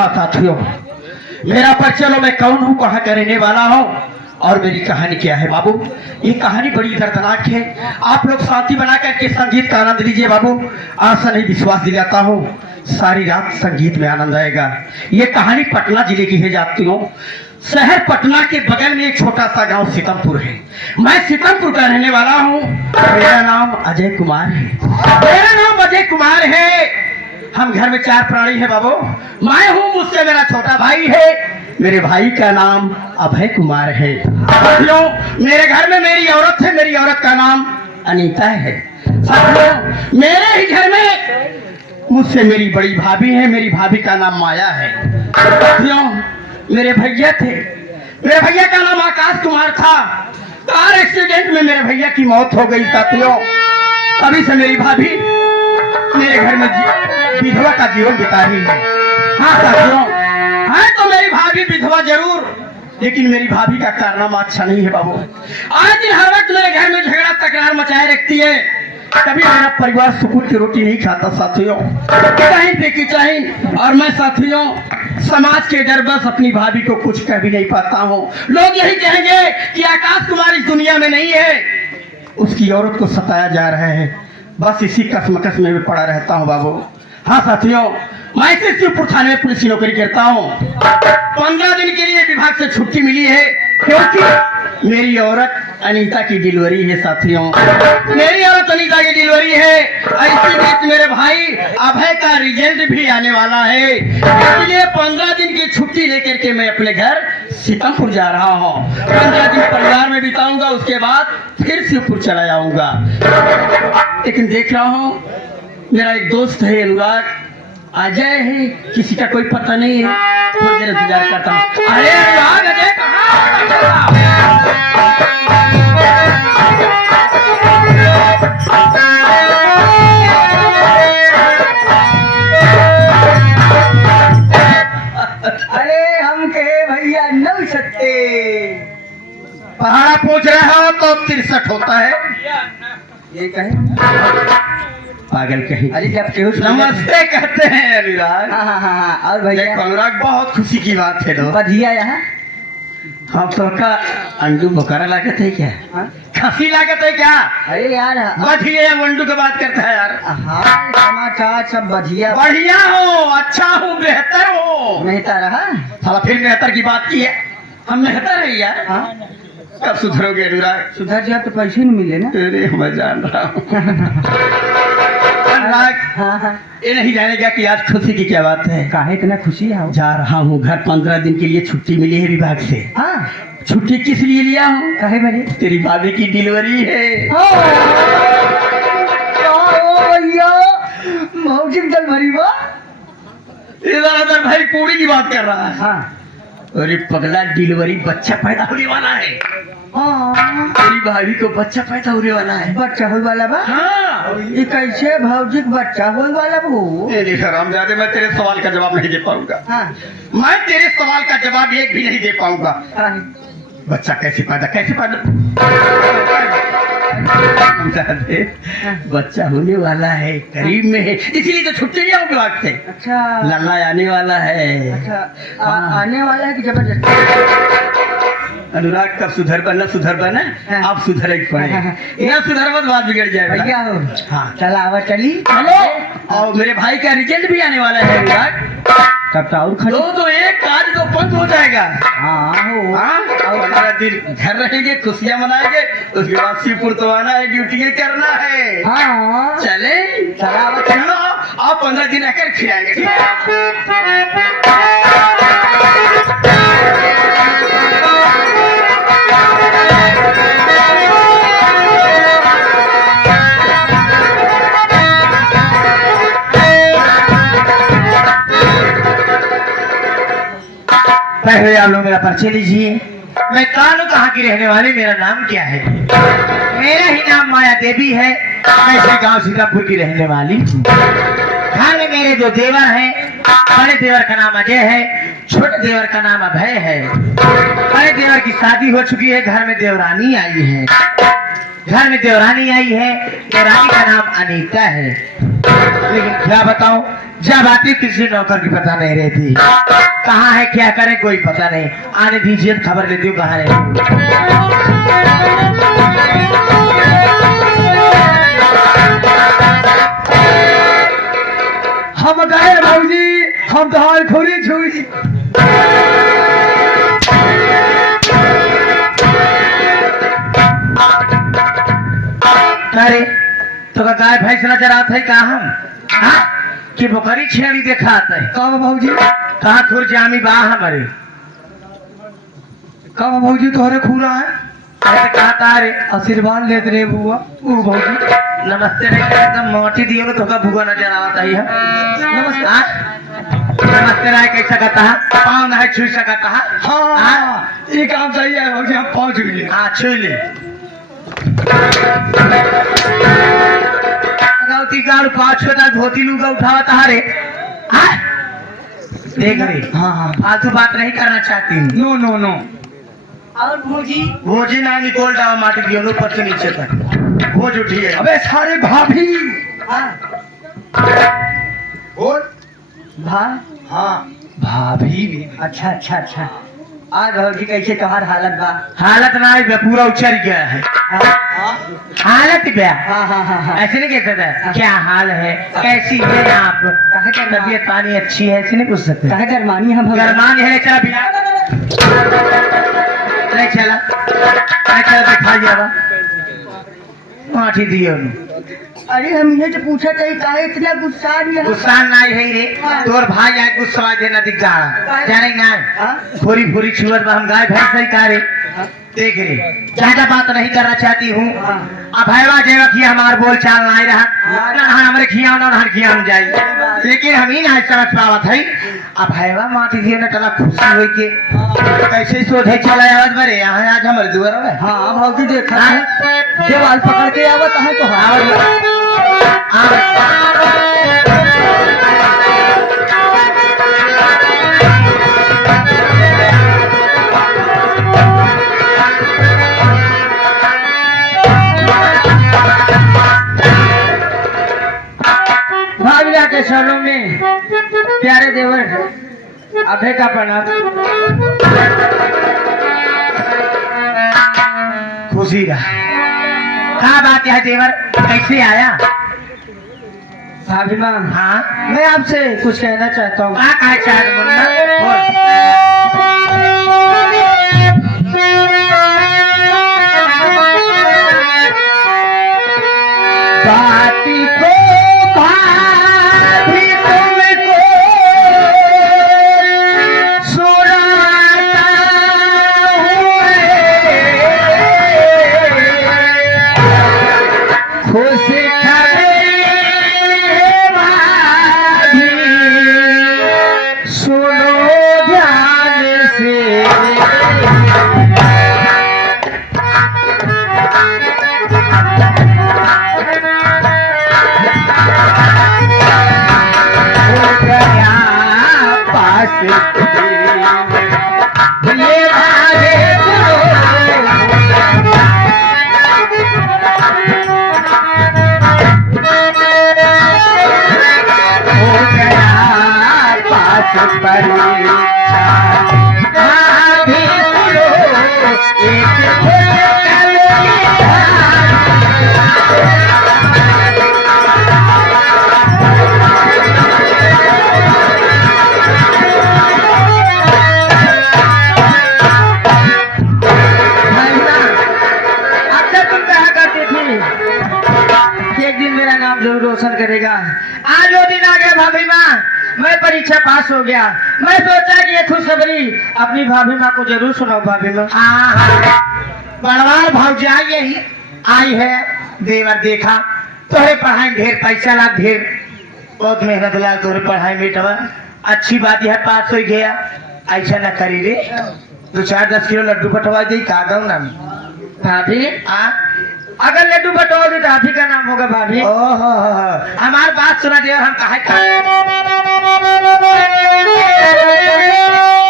हाँ साथियों, मेरा परिचय लो, मैं कौन हूँ, कहाँ का रहने वाला हूँ और मेरी कहानी क्या है बाबू। ये कहानी बड़ी दर्दनाक है। आप लोग शांति बना करके संगीत का आनंद लीजिए बाबू। आशा नहीं विश्वास दिलाता हूँ सारी रात संगीत में आनंद आएगा। ये कहानी पटना जिले की है जातियों। शहर पटना के बगल में एक छोटा सा गांव सीतमपुर है। मैं सीतमपुर का रहने वाला हूँ। मेरा नाम अजय कुमार है। मेरा नाम अजय कुमार है। हम घर में 4 प्राणी है बाबू। मैं हूँ, मुझसे मेरा छोटा भाई है। मेरे भाई का नाम अभय कुमार है। साथियों, मेरे घर में मेरी औरत है। मेरी औरत का नाम अनीता है। साथियों, मेरे ही घर में मुझसे मेरी बड़ी भाभी है। मेरी भाभी का नाम माया है। साथियों, मेरे भैया थे। मेरे भैया का नाम आकाश कुमार था। कार एक्सीडेंट में मेरे भैया की मौत हो गई। साथियों, तभी से मेरी भाभी मेरे घर में विधवा का जीवन बिता रही है। हाँ साथियों, है तो मेरी भाभी विधवा जरूर, लेकिन मेरी भाभी का कारनामा अच्छा नहीं है बाबू। आज दिन हर वक्त मेरे घर में झगड़ा तकरार मचाए रखती है। कभी मेरा परिवार सुकून की रोटी नहीं खाता साथियों, कहीं पे किचाइन। और मैं साथियों समाज के डर बस अपनी भाभी को कुछ कह भी नहीं पाता हूँ। लोग यही कहेंगे कि आकाश कुमार इस दुनिया में नहीं है, उसकी औरत को सताया जा रहा है। बस इसी कसमकस में मैं पड़ा रहता हूँ बाबू। हाँ साथियों, मैं इसे शिवपुर थाने में पुलिस की नौकरी करता हूँ। 15 दिन के लिए विभाग से छुट्टी मिली है, क्योंकि मेरी औरत अनीता की डिलीवरी है। साथियों, मेरी औरत अनीता की डिलीवरी है। इसी बीच मेरे भाई अभय का रिजल्ट भी आने वाला है, इसलिए 15 दिन की छुट्टी लेकर के मैं अपने घर सीतमपुर जा रहा हूँ। 15 दिन परिवार में बिताऊंगा, उसके बाद फिर शिवपुर चला जाऊंगा। लेकिन देख रहा हूँ मेरा एक दोस्त है अनुराग, अजय है, किसी का कोई पता नहीं है। थोड़ी देर इंतजार करता हूँ। अरे अनुराग, अजय कहाँ? अरे हम कहे भैया 9 सकते पहाड़ा पहुंच रहे हो तो 63 होता है। ये कहे पागल कहीं। अरे जब केहू नमस्ते कहते हैं अनुराग। हाँ और भैया देखो अनुराग, बहुत खुशी की बात है दोस्त। बढ़िया यहाँ हम सबका अंडू बकरा लागत है क्या? हाँ? खसी लागत है क्या? अरे यार बढ़िया वंडू की बात करता है यार। हाँ समाचार सब बढ़िया बढ़िया हो, अच्छा हो, बेहतर हो। मेहता रहा। साला फिर बेहतर की बात की है। हम बेहतर है यार। हाँ कब सुधरोगे अनुराग? सुधर जाए तो पैसे नहीं मिले ना। अरे मैं जान रहा हूँ अनुराग, हाँ ये नहीं जानेगा कि आज खुशी की क्या बात है। काहे इतना खुशी है? जा रहा हूँ घर, 15 दिन के लिए छुट्टी मिली है विभाग से। हाँ छुट्टी किस लिए लिया हूँ? काहे बने? तेरी भाभी की डिलीवरी है। भैया मौजी चल भरी बा। इधर भाई पूरी की बात कर रहा है। हाँ अरे पगला, डिलीवरी बच्चा पैदा होने वाला है। हाँ तेरी भाभी को बच्चा पैदा होने वाला है। बच्चा होने वाला बा? हाँ। ये कैसे भौजी बच्चा होने वाला वो? तेरी हरामजादे, मैं तेरे सवाल का जवाब नहीं दे पाऊंगा। हाँ मैं तेरे सवाल का जवाब एक भी नहीं दे पाऊंगा। हाँ बच्चा कैसे पैदा बच्चा होने वाला है, करीब में है, इसीलिए तो छुट्टी लिया हूँ विभाग से। अच्छा लल्ला आने वाला है। अच्छा हाँ। आने वाला है कि जबरदस्त? अनुराग, कब सुधर बना हाँ। आप सुधर पड़े। यह सुधर मत, बात बिगड़ जाएगा। भैया हो हाँ चला आवा चली चलो। और मेरे भाई का रिजल्ट भी आने वाला है अनुराग। तब तो और खड़ी। तो एक काज तो बंद हो जाएगा। हाँ हो हाँ, 15 दिन घर रहेंगे, खुशियाँ मनाएंगे, उसके बाद शिवपुर तो आना है, ड्यूटी करना है। हाँ चले चला आवा चलो, आप 15 दिन रहकर फिर आएंगे, ठीक है? पहले आप लोग मेरा परिचय लीजिए। मैं कानू कहाँ की रहने वाली, मेरा नाम क्या है? मेरा ही नाम माया देवी है। मैं इसी गांव सीतापुर की रहने वाली हूँ। घर में मेरे 2 देवर हैं। बड़े देवर का नाम अजय है, छोटे देवर का नाम अभय है। बड़े देवर की शादी हो चुकी है, घर में देवरानी आई है। देवरानी का नाम अनीता है। लेकिन क्या बताऊं, जब आती किसी नौकर की पता नहीं रहती, कहाँ है क्या करे कोई पता नहीं। आने दीजिए खबर लेती हूँ कहाँ रहती। हम गए भाजी, हम तो हाल खोरी छुई। अरे तो का गाय भैंस नजर आता है कहाँ हम, हाँ? कि बकरी छेड़ी देखा आता है कब भाजी? कहाँ खुर जामी बा हमारे कब भाजी तोहरे खूरा है? ऐसे कहा था रे। आशीर्वाद लेते रे बुआ ओ भाजी। नमस्ते नहीं करे तो मोटी दियो तो का भूगा नजर आता है। नमस्ते। हाँ? नमस्ते राय कैसा कहता है, पाँव नहीं छू सकता है। हाँ ये काम सही है भाजी, हम पहुंच गए। हाँ छू ले गौती गाड़ पाँच छोटा धोती लूगा उठावा था रे। हाँ? देख रे, हाँ हाँ फालतू बात नहीं करना चाहती हूँ। No no no. और भोजी ना निकोल डावा माटी दियो ऊपर से नीचे तक भोज उठी है। अबे सारे भाभी। बोल। भा हाँ भाभी भी। अच्छा अच्छा अच्छा। आज भाजी कैसे तुम्हार हालत बा? हालत ना है, पूरा उछल गया है। हालत क्या? हाँ हाँ हाँ हाँ। ऐसे नहीं कह सकता क्या हाल है, कैसी है आप, काहे कर तबीयत पानी अच्छी है, ऐसे नहीं पूछ सकते। काहे गरमानी हम गरमान है, चला बिना नहीं चला नहीं चला दिखा जावा माठी दियो नु। अरे हम ये तो पूछा था काहे इतना गुस्सा नहीं? गुस्सा नहीं है रे, तोर भाई आए गुस्सा देना दिख जा जाने ना पूरी पूरी छुअर हम गाय भैंस नहीं का रे। देख रे ज्यादा बात नहीं करना चाहती हूँ। अब भैया जेवा की हमार बोल चाल नहीं रहा ना हमारे खिया ना हर खिया हम जाई, लेकिन हम ही नहीं समझ पावत है। अब भैया माटी दिए ना तना खुशी हुई के कैसे सोधे चला आवत बरे यहाँ आज हमारे दुआर में। हाँ भाजी देखा है देवाल पकड़ के आवत है तो भाविया के शरणों में प्यारे देवर अभय का प्रणाम। खुशी रहा क्या बात है देवर, कैसे आया? भाभी माँ हाँ मैं आपसे कुछ कहना चाहता हूँ। क्या कहा चाहत मुन्ना बोल। बाती को भाभी तुमको सुनाता हूँ खुश खबरी भाभी सुनो ध्यान से। एक दिन मेरा नाम जरूर रोशन करेगा। आज वो दिन आ गया भाभी माँ, मैं परीक्षा पास हो गया। मैं सोचा कि ये खुशखबरी अपनी भाभी माँ को जरूर सुनाऊं। भाभी माँ बड़वार भावजाई यही आई है। देवर देखा तोरे पढ़ाई ढेर पैसा लाग ढेर बहुत मेहनत लगा तोरे पढ़ाई बेटवा, अच्छी बात है पास हो गया। ऐसा न करी रे, 2-4-10 किलो लड्डू कटवा दी का गाँव नाम भाभी अगर लड्डू बटोगे तो आप ही का नाम होगा भाभी। ओहो हमार बात सुना दे, हम कहा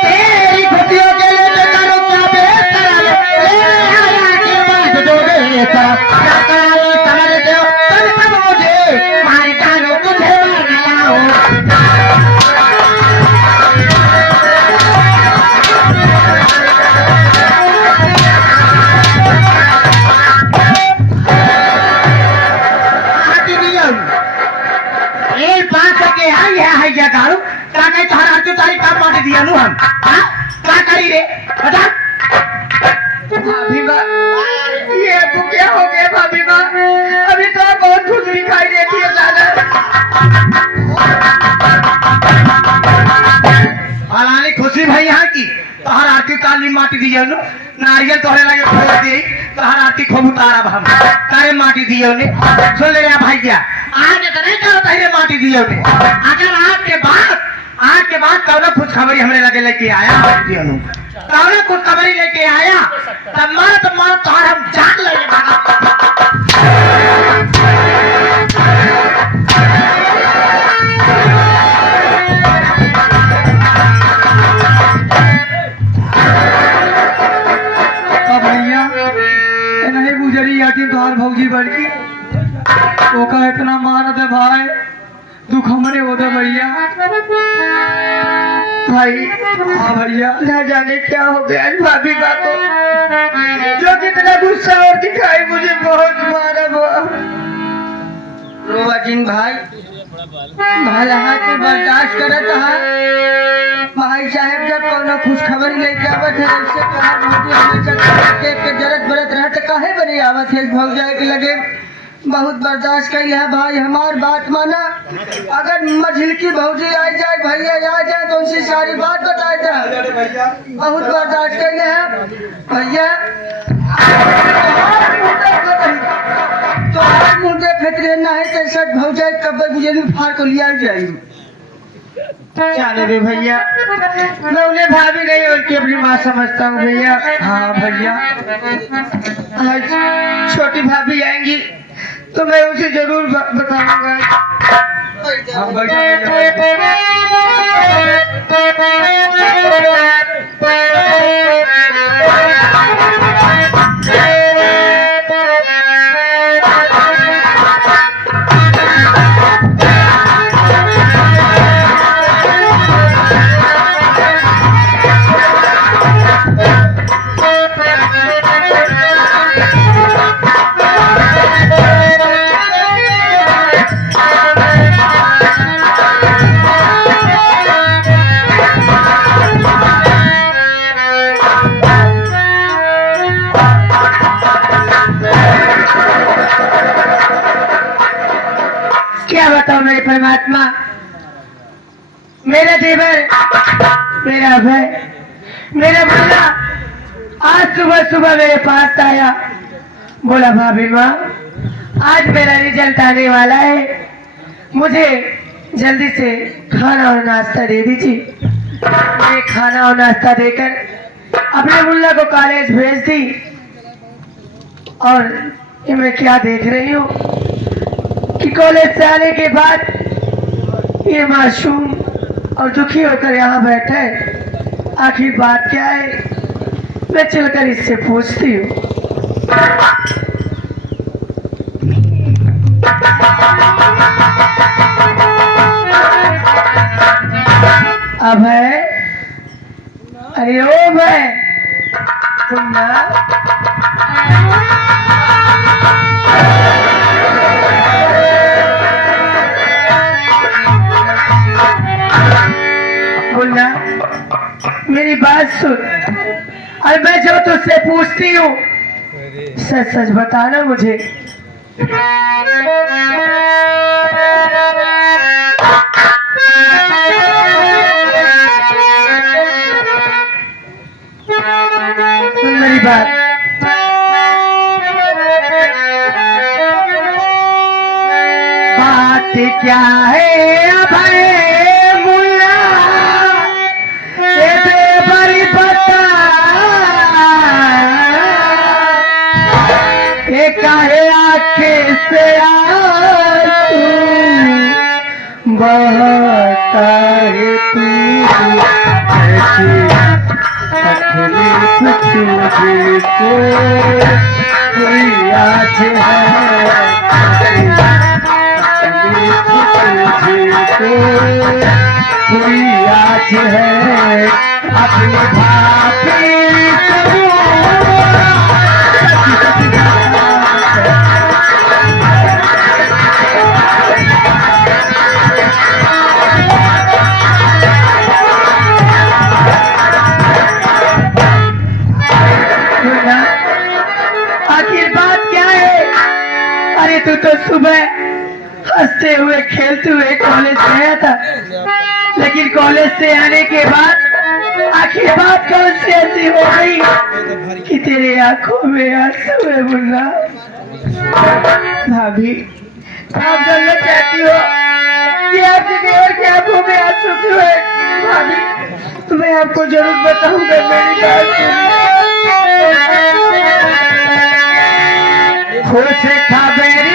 तेरी खुशियों के लिए तो करो क्या बेहतर ले आया के बाद जो बेहतर क्या करो समझ दो तब मुझे मारे कानों माटी दिया नु हम हाँ? क्या करी रे बता भाभी माँ ये आपको क्या हो गया भाभी माँ? अभी तो आप बहुत खुश दिखाई देती है ज्यादा। फलानी खुशी भाई यहाँ की तोहर आरती काली माटी दिया नु नारियल तोहरे लगे फोड़ दे तोहर आरती खूब उतारा हम तारे माटी दिया ने सुन ले भैया आज तो नहीं कहो तहरे माटी दिया ने अगर आज के बाद कौन कुछ खबरी हमरे लगे लेके आया माटी दिया नु कौन कुछ खबरी लेके आया तब मार तोहर हम जान ले नहीं गुजरी आती तोहार भौजी बड़की ओका इतना मारत है भाई दुख हमने होता भैया भाई। हाँ भैया न जाने क्या हो गया इस भाभी का को जो कितना गुस्सा और दिखाई मुझे बहुत मारा वो रोवाजिन भाई भला के बर्दाश्त करत है भाई साहब जब कोनो खुश खबर लेके आवत है ऐसे कहा मुझे हमेशा देख के जरूरत बरत रहे तो काहे बनी आवत है भौजाई के लगे बहुत बर्दाश्त कर है भाई हमार बात माना अगर मझिल की भौजी आ जाए भैया आ जाए तो उनसे सारी बात बताए था बहुत बर्दाश्त कर है भैया तो मुझे खतरे ना है तो सच भौजाई कब गुजरी फार को लिया जाए चले रे भैया मैं उन्हें भाभी नहीं उनकी अपनी माँ समझता हूँ भैया। हाँ भैया छोटी भाभी आएंगी तो मैं उसे जरूर बताऊंगा। हाँ क्या बताओ मेरे परमात्मा मेरा देवर मेरा अभय मेरा भला आज सुबह सुबह मेरे पास आया बोला भाभी माँ आज मेरा रिजल्ट आने वाला है मुझे जल्दी से खाना और नाश्ता दे दीजिए। मैं खाना और नाश्ता देकर अपने मुल्ला को कॉलेज भेज दी और ये मैं क्या देख रही हूँ कि कॉलेज से आने के बाद ये मासूम और दुखी होकर यहाँ बैठा है आखिर बात क्या है मैं चलकर इससे पूछती हूँ। अभय अरे ओ अभय सुनना बोलना मेरी बात सुन और मैं जो तुझसे पूछती हूँ सच सच बताना मुझे। सुन मेरी बात बात क्या है अभय काहे आखे से बहता है तू तुझे कोई आज कोई आज है अपनी भाभी तो सुबह हंसते हुए खेलते हुए कॉलेज गया था, लेकिन कॉलेज से आने के बाद आखिर बात कौन सी ऐसी हो गई कि तेरे आंखों में आंसू है मुन्ना। भाभी, आप जानना चाहती हो कि आपके देवर के आंखों में आंसू क्यों है? भाभी, तो मैं आपको जरूर बताऊंगा, मेरी बात सुनिए। खुश खबरी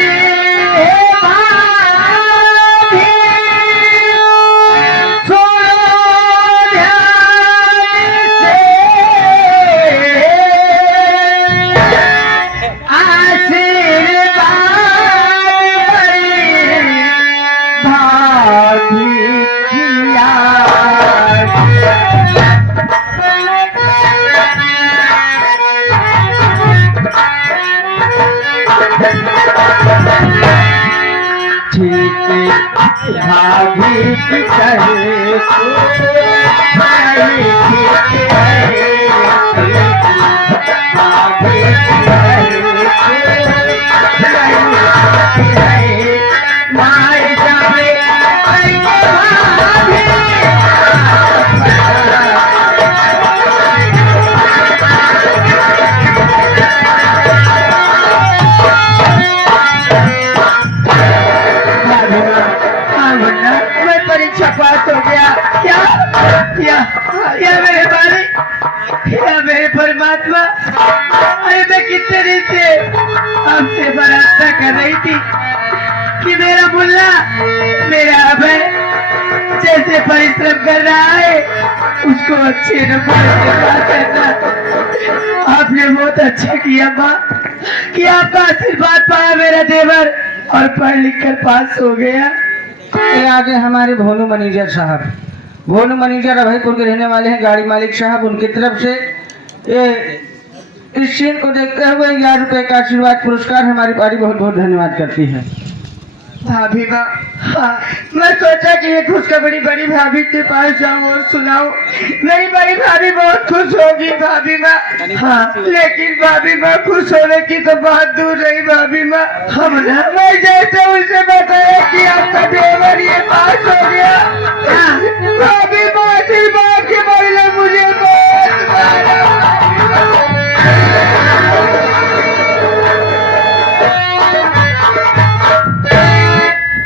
भाभी की कहे परीक्षा पास हो गया। या मेरे मालिक, या मेरे परमात्मा, अरे मैं कितने दिन से आपसे प्रार्थना कर रही थी कि मेरा मुल्ला, मेरा अभय जैसे परिश्रम कर रहा है उसको अच्छे नंबर से पास करना। आपने बहुत अच्छा किया माँ कि आपका आशीर्वाद पाया मेरा देवर और पढ़ लिख कर पास हो गया। ये आगे हमारे भोनू मैनेजर साहब, भोनू मैनेजर अभयपुर के रहने वाले हैं, गाड़ी मालिक साहब, उनकी तरफ से ये इस सीन को देखते हुए 1000 रुपए का आशीर्वाद पुरस्कार हमारी पार्टी बहुत बहुत धन्यवाद करती है। भाभी माँ, हाँ, मैं सोचा कि ये खुशखबरी बड़ी भाभी के पास जाऊँ और सुनाऊं। मेरी बड़ी भाभी बहुत खुश होगी भाभी माँ। हाँ, लेकिन भाभी माँ खुश होने की तो बात दूर रही भाभी माँ। हम ना, मैं जैसे उसे बताया कि आपका देवर ये पास हो गया, भाभी माँ आशीर्वाद के बदले मुझे बहुत मारा।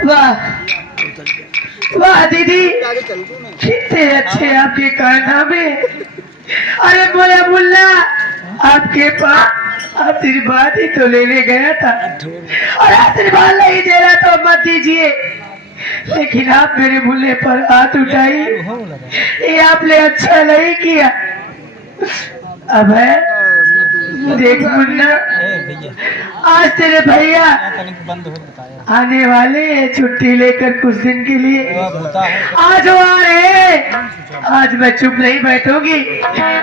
वाह वाह दीदी, कितने अच्छे आपके कारनामे। अरे बोला मुल्ला, आपके पास आशीर्वाद ही तो लेने गया था, और आशीर्वाद नहीं दे रहा तो मत दीजिए, लेकिन आप मेरे मुल्ले पर हाथ उठाई, ये आपने अच्छा नहीं किया। अब है देख मुन्ना, आज तेरे भैया आने वाले हैं छुट्टी लेकर कुछ दिन के लिए। आज वो आ रहे हैं, आज मैं चुप नहीं बैठूंगी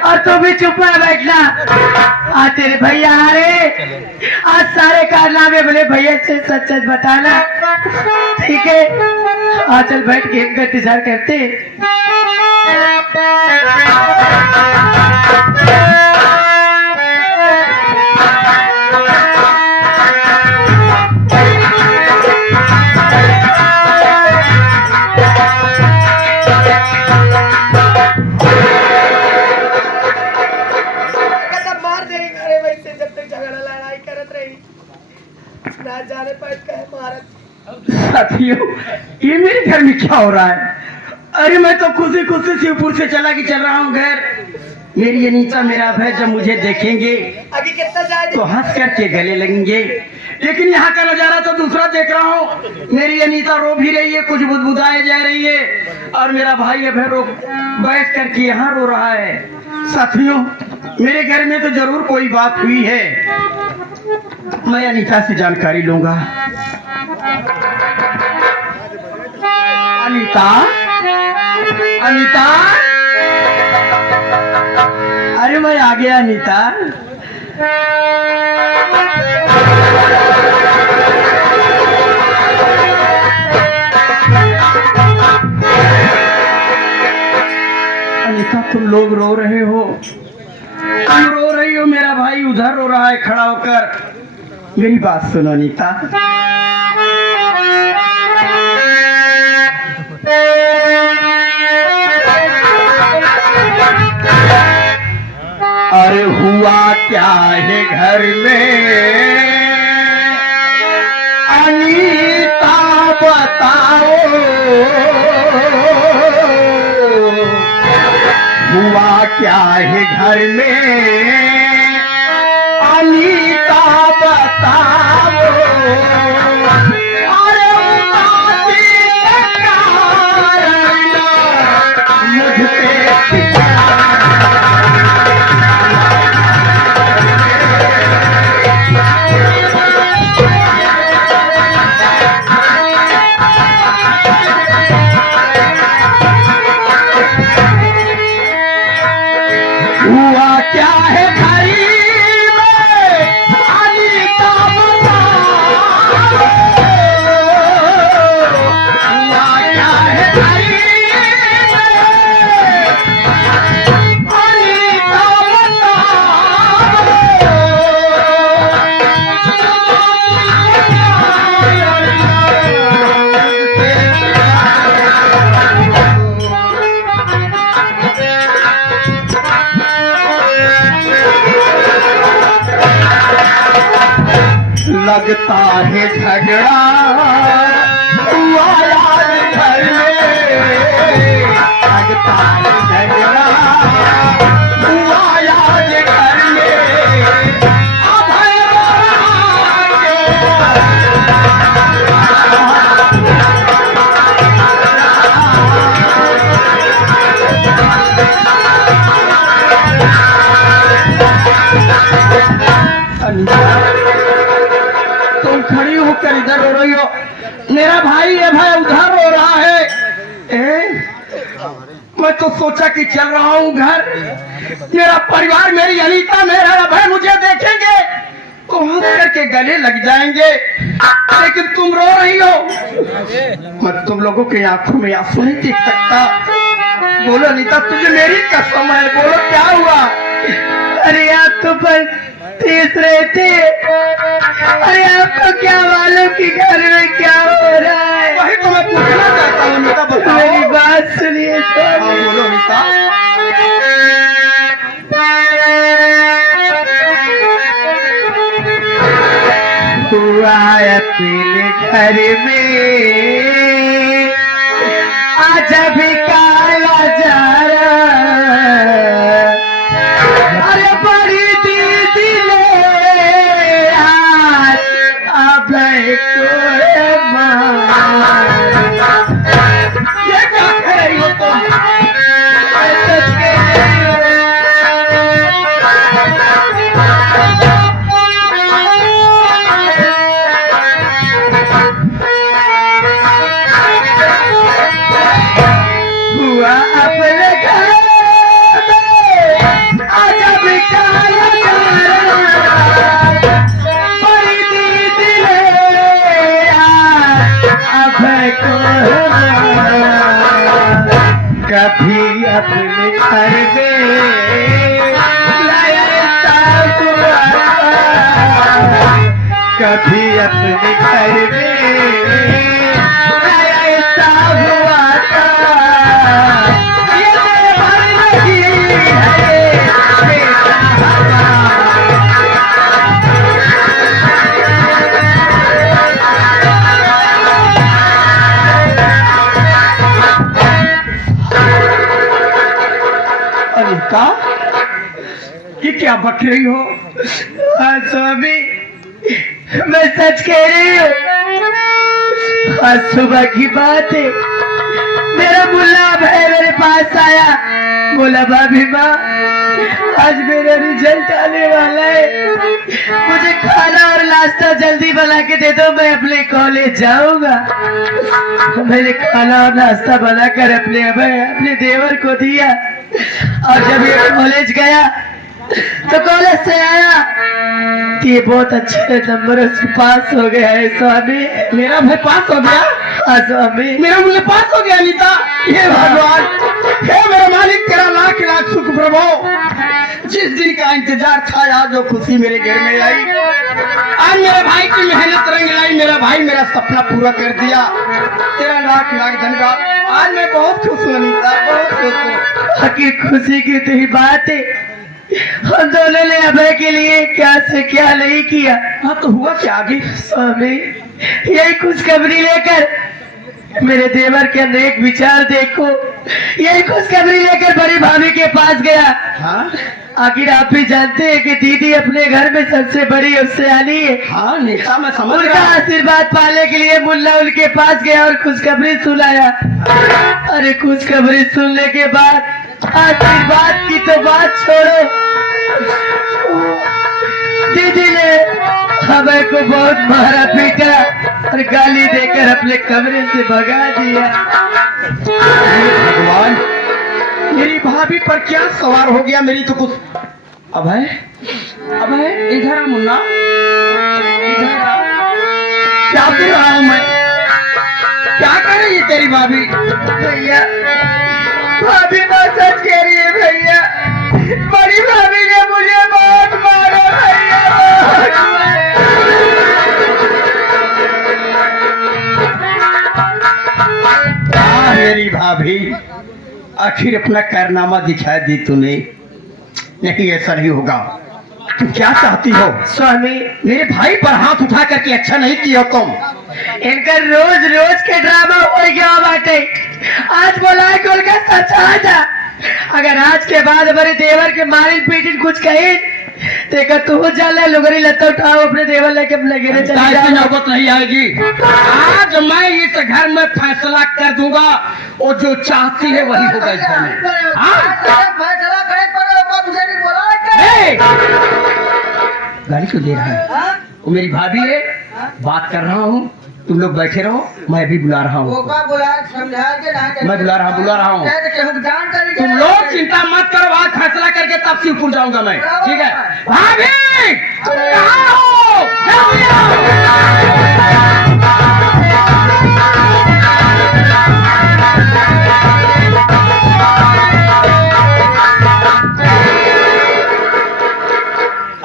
और तू भी चुप ना बैठना। आज तेरे भैया आ रहे हैं, आज सारे कारनामे बोले भैया से सच सच बताना, ठीक है? आज चल बैठ के इनका इंतजार करते हैं। साथियों, ये मेरे घर में क्या हो रहा है? अरे मैं तो खुशी खुशी शिवपुर से चल रहा हूँ घर। मेरी अनीता, मेरा अभय जब मुझे देखेंगे तो हंस करके गले लगेंगे, लेकिन यहाँ का नजारा तो दूसरा देख रहा हूँ। मेरी अनीता रो भी रही है, कुछ बुदबुदाए जा रही है, और मेरा भाई अभय रो बैठ करके यहाँ रो रहा है। साथियों, मेरे घर में तो जरूर कोई बात हुई है, मैं अनीता से जानकारी लूंगा। अनीता, अनीता, अरे मैं आ गया अनीता। अनीता, तुम लोग रो रहे हो, तुम रो रही हो, मेरा भाई उधर रो रहा है खड़ा होकर। मेरी बात सुनो नीता। अरे हुआ क्या है घर में अनीता बताओ, हुआ क्या है घर में अनीता बताओ। अरे उदासी के कारण मुझ पे हुआ क्या है घर में अनीता बताओ, हुआ क्या है घर में अनीता लगता है झगड़ा हुआ आज घर में, लगता है झगड़ा हुआ आज घर में। अभय तुम खड़ी होकर इधर रो रही हो, मेरा भाई है भाई उधर रो रहा है। मैं तो सोचा कि चल रहा हूँ घर, मेरा परिवार मेरी अनीता मेरा अभय मुझे देखेंगे तो हंस करके गले लग जाएंगे, लेकिन तुम रो रही हो। मैं तुम लोगों की आंखों में आंसू नहीं देख सकता। बोलो अनीता, तुझे मेरी कसम है, बोलो क्या हुआ। अरे आप तो पर तीस रहे थे, अरे आपको क्या मालूम कि घर में क्या हो रहा है। वही तो मैं पूछना चाहता हूँ अनीता, बताओ। मेरी बात सुनिए। हाँ, बोलो अनीता। हुआ अपने घर में आज भी काला जा रहा, अरे बड़ी दीदी ले आज अभय को मार। ये क्या कह रही हो तुम? सच कह रही हूँ। हुआ अपने घर में आज भी काला जा रहा, बड़ी दीदी ले आज अभय को मार। कभी अपने घर में लाया साबुआ, कभी अपने घर में लाया साबुआ। ये देवर नहीं है बेटा हमारा। अनीता, ये क्या बक रही हो? हाँ स्वामी, मैं सच कह रही हूँ। आज सुबह की बात है, मेरा मुल्ला भाई मेरे पास आया, बोला भाभी माँ आज मेरा रिजल्ट आने वाला है, मुझे खाना और नाश्ता जल्दी बना के दे दो, मैं अपने कॉलेज जाऊंगा। मैंने खाना और नाश्ता बनाकर अपने देवर को दिया, और जब ये कॉलेज गया तो कॉलेज से आया कि ये बहुत अच्छे नंबरों से पास हो गया है स्वामी। मेरा भाई पास हो गया? हाँ स्वामी, मेरा मुझे पास हो गया अनीता। हे भगवान, हे मेरा मालिक, तेरा लाख लाख शुक्र प्रभु। जिस दिन का का इंतजार था, आज जो खुशी मेरे घर में आई। आज मेरे भाई की मेहनत रंग लाई, मेरा भाई मेरा सपना पूरा कर दिया। तेरा लाख लाख धन्यवाद। आज मैं बहुत खुश हूँ अनीता, बहुत खुश हूँ। आखिर खुशी की तो ही बात है, हम दोनों ने अभय के लिए क्या से क्या नहीं किया। हाँ तो हुआ क्या आगे? स्वामी, यही खुशखबरी लेकर मेरे देवर के अनेक विचार देखो, यही खुशखबरी लेकर बड़ी भाभी के पास गया। हाँ आखिर आप भी जानते हैं कि दीदी अपने घर में सबसे बड़ी उससे आनी है। हाँ नेता मैं समझ उनका रहा हूँ। आशीर्वाद पाने के लिए मुल्ला उनके पास गया और खुशखबरी सुनाया। अरे खुशखबरी सुनने के बाद आशीर्वाद की तो बात छोड़ो, दीदी ने हमें को बहुत मारा पीटा और गाली देकर अपने कमरे से भगा दिया। भगवान, मेरी भाभी पर क्या सवार हो गया? मेरी तो कुछ अभय, अभय इधर आ मुन्ना, इधर आ। क्या कर रहा हूँ मैं? क्या कर रही है तेरी भाभी? भैया, भाभी बहुत सच कह रही है भैया, बड़ी भाभी ने मुझे बहुत मारा भैया, बहुत हाँ मेरी भाभी, आखिर अपना कारनामा दिखा दी तूने। नहीं ऐसा नहीं होगा। तुम क्या चाहती हो? स्वामी, मेरे भाई पर हाथ उठा करके अच्छा नहीं किया तुम। इनका रोज रोज के ड्रामा हो गया बाटे। आज बोला है कि उनका सच आ जा, अगर आज के बाद हमारे देवर के मारिन पीटिन कुछ कही देखा तू चल लुगरी लत्ता उठाओ अपने देवर लेके अपने घेरे चले ऐसी जाओ। नौबत नहीं आएगी। आज मैं इस घर में फैसला कर दूंगा, वो जो चाहती है वही होगा इस घर में। हाँ? ए! गाली क्यों दे रहा है? वो मेरी भाभी है, बात कर रहा हूँ, तुम लोग बैठे रहो, मैं भी बुला रहा हूँ। मैं बुला रहा हूँ। तुम लोग चिंता मत करो, आज फैसला करके तब शिवपुर जाऊंगा मैं। ठीक है? भाभी, तुम कहाँ हो? जल्दी आओ।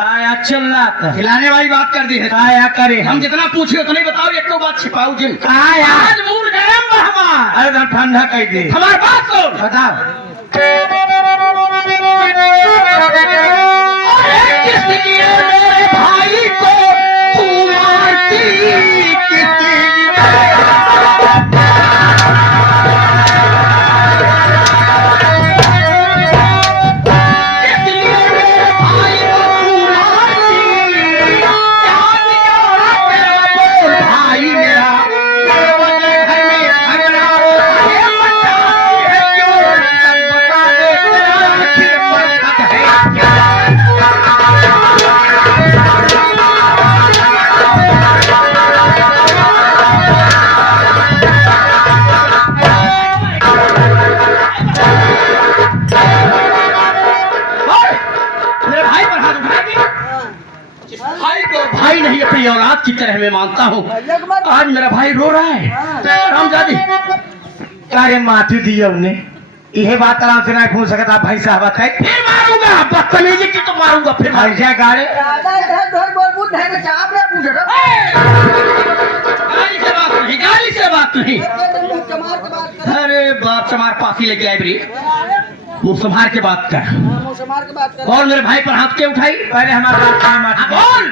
आया चिल्लाता खिलाने वाली बात कर दी है। आया करे हम जितना पूछे उतना ही बताओ, एक तो बात छिपाऊ जिन। आया आज मूड गरम बा हमार। अरे ठंडा कह दे, हमारी बात सुन। बताओ। अरे किसने मेरे भाई को तू मारती भाई नहीं, अपनी औलाद की तरह मैं मानता हूँ। आज मेरा भाई रो रहा है। रामजादी, अरे माथी दिया उन्हें, यह बात आराम से नहीं पूछ सकता भाई साहब है। फिर मारूंगा, बदतमीजी की तो मारूंगा फिर। ऐसा गाड़े गाली से बात नहीं। अरे बाप समार पासी लेके आए बरी, मुंह संभार के बात कर। कौन मेरे भाई पर हाथ के उठाई? पहले हमारे बात नहीं मारती। बोल।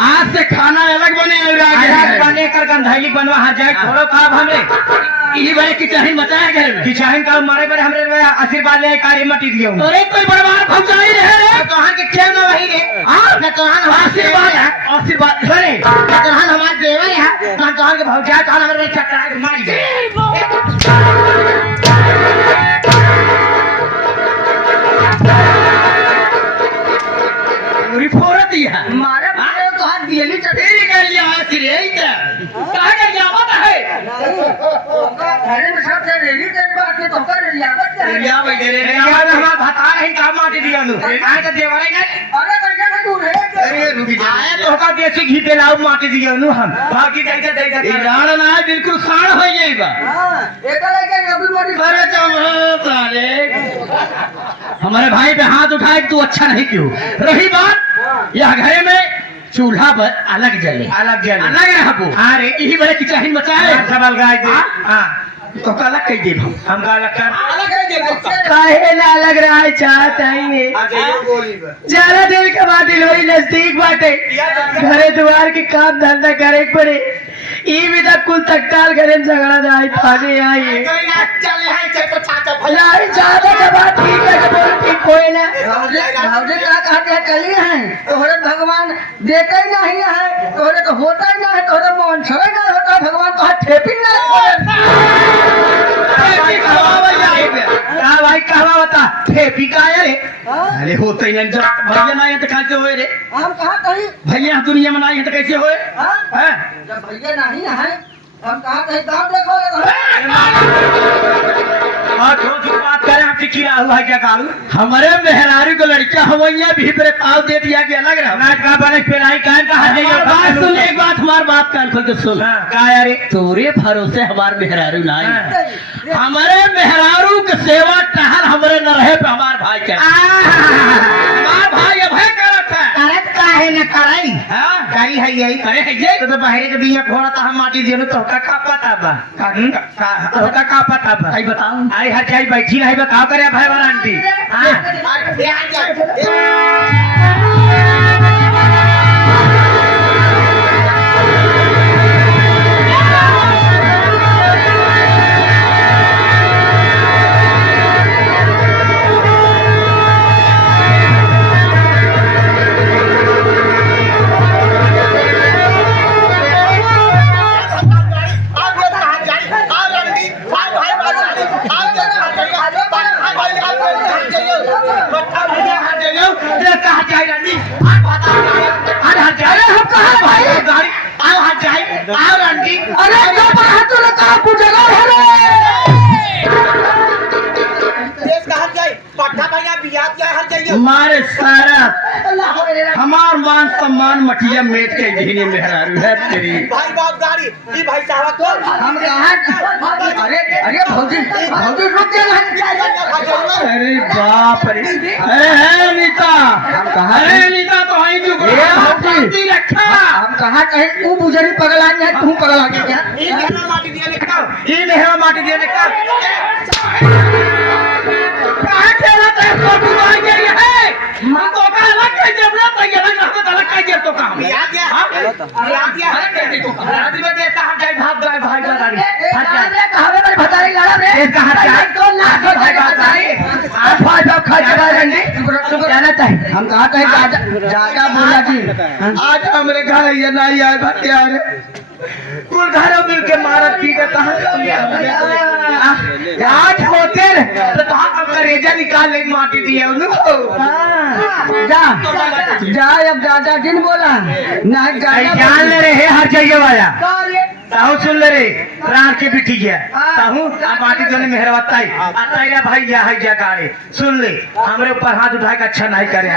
आज से खाना अलग बने, अलग बने कर गंधाई बनवा जाए थोड़ो काम हमरे इही भाई की चाही मचाया घर में। कि चाहे का मारे पर हमरे आशीर्वाद ले कार्य मटी दियो। अरे कोई बड़वार भौजाई रहे रे, तोहां के खेल में वही रे। हां न तोहां हमार आशीर्वाद है, आशीर्वाद करे। न तोहां हमार देवर है, न तोहां के भौजा तोहां हमरे चक्कर के मार दे। अरे मैं सब से रेडी कर बात में तो कर रियावत क्या है? या भाई दे रे या हमारा बता रहे काम माटी दिया नु आए तो देवरे के अरे कैसे का तू रे? अरे रुकी जा आए तो का देसी घी पे लाओ माटी दिया नु हम बाकी जाइए जाइए राण ना है बिल्कुल साण हो जाएगा हां एक लगे अभी मोटी अरे चल साले हमारे भाई पे हाथ उठाए तू अच्छा नहीं क्यों रही बात यह घरे में चूल्हा पर अलग जले अलग जले अलग रहबो हाँ रे यही बड़े किचन मचाए सबल गाय दे हां तो अलग कह दे हम का अलग कर अलग है दे काहे ना अलग रहा है चाहत है ज्यादा देर के बाद डिलीवरी नजदीक बाटे घरे द्वार के काम धंधा करे के पड़े ई भी तक कुल तकताल घरे में झगड़ा जाए थाने आई लाई ज्यादा के बात ठीक है बोल ठीक कोई ना भावजे का कहते हैं कली हैं तोहरे भगवान देते ही नहीं है तोहरे तो होता ही ना है तोहरे मन छड़े ना होता भगवान तो हाथ ठेपी ना का भाई कहवा बता ठेपी का है रे अरे होते ही नहीं जब भैया ना है तो कैसे होए रे हम कहा कहीं भैया दुनिया में ना है तो कैसे होए हाँ? हैं जब भैया नहीं है हम कहा कहीं काम देखो और जो बात करे हम किरा हुआ है क्या कालू हमारे मेहरारू को लड़का हवैया भी पर पाव दे दिया कि अलग रहा नाच का बने पेलाई कान का हट हमारी बात सुन एक बात हमारी बात कान खोल के सुन हां का यार तोरे भरोसे हमार मेहरारू ना हाँ। है हमारे मेहरारू के सेवा टहल हमारे न रहे पे हमार भाई के हमार भाई अब है करत है करत काहे न कराई हां करी है यही करे है ये तो बाहर के बिया फोड़ा था हम माटी देनु तो का पता बा तो का पता बा भाई बताऊं आई हर जाई बैठी रही बा का करे भाई वारंटी हां अरे जो बाहर तो ना कहा पूछ जगह है रे देश का हट जाए पट्टा भैया बियात जाए हट जाइए हमारे सारा हमार मान सम्मान मटिया मेट के धीने मेहरारू है तेरी भाई बाप गाड़ी ये भाई साहब को हम कहा अरे अरे भौजी भौजी रुक जा अरे बाप रे अरे नीता हम कहा अरे नीता तो आई चुप भौजी रखा हम कहा कहीं तू बुजरी पगला है तू पगला के क्या ये कहना माटी दिया लिखा ई मेहरा माटी देने का कहां तेरा तो तू आ गई है हम तो का अलग कर दे अपना तो ये अलग अलग कर दे तो काम बियात गया बियात गया अलग कर दे तो काम राजी में देता हम जाए भाग गए भाई का गाड़ी हट जा कहावे पर भतारी लड़ा रे ये कहां जाए तो लाख भाई का गाड़ी भाई बाप खा के बाहर जाना चाहिए हम कहा कहीं ज्यादा बोला जी आज हमरे घर ये नहीं आए भटिया रे कुल घरों मिल के मारत पीटत आज होते तो कहां करेजा निकाल ले माटी दिए उनको जा जा अब ज्यादा दिन बोला ना ज्यादा जान ले रहे हर जगह वाला ताहू सुन ले रे प्राण के बिठी गया ताहू आ माटी दोने मेहरवताई अताइया भाई या है जा गाड़ी सुन ले हमरे ऊपर हाथ उठा के अच्छा नहीं करे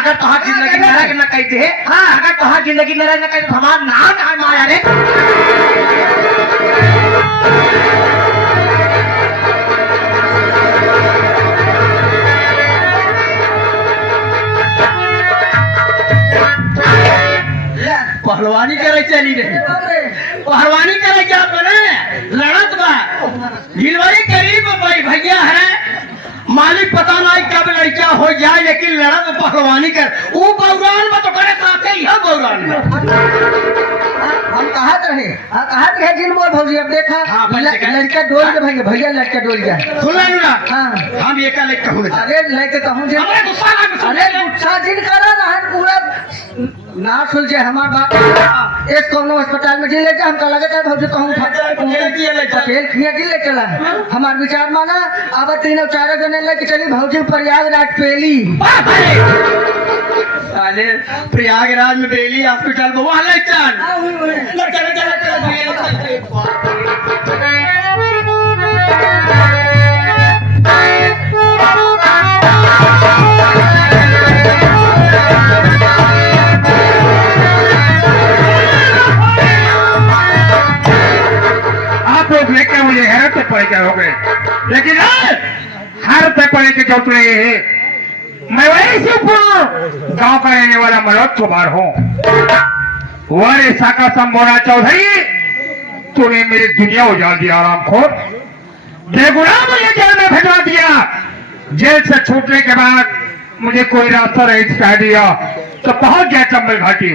अगर तोहार जिंदगी नरक न कहते है हां अगर तोहार जिंदगी नरक न कहते तो हमार नाम ना माया रे पहलवानी करे चली रही पहलवानी करे क्या बने लड़त बा गिलवारी करीब भाई भैया है मालिक पता नहीं कब लड़का हो जाए लेकिन लड़त पहलवानी कर वो बौरान में तो करे साथे ही है बौरान में हम कहा रहे जिन बोल भौजी अब देखा हाँ, बस देखा। लड़का डोल के भैया भैया लड़का डोल गया सुन ले ना हाँ हम ये का लेके कहूँ अरे लेके कहूँ जे हमारे गुस्सा ना गुस्सा अरे गुस्सा जिन करा ना है पूरा ना सुलझे हमार बात एक कोनो अस्पताल में जिले के हमका लगता है भौजी कहूँ पटेल खिया जिले चला हमार विचार माना अब तीनों चारों जने लेके चली भौजी प्रयागराज पेली साले प्रयागराज में बेली हॉस्पिटल में वहाँ ले चल चल चल चल आप लोग लेकर मुझे हैरत से पड़े क्या हो गए, लेकिन हैरत से पड़े के जो तुझे मैं वही सिर्फ गांव का रहने वाला मनोज कुमार हूँ। वारे साका संबोना चौधरी, तूने मेरी दुनिया उजाड़ दिया आरामखोर। बेगुनाह मुझे जेल में भिजवा दिया। जेल से छूटने के बाद मुझे कोई रास्ता नहीं दिखा दिया तो पहुंच गया चंबल घाटी।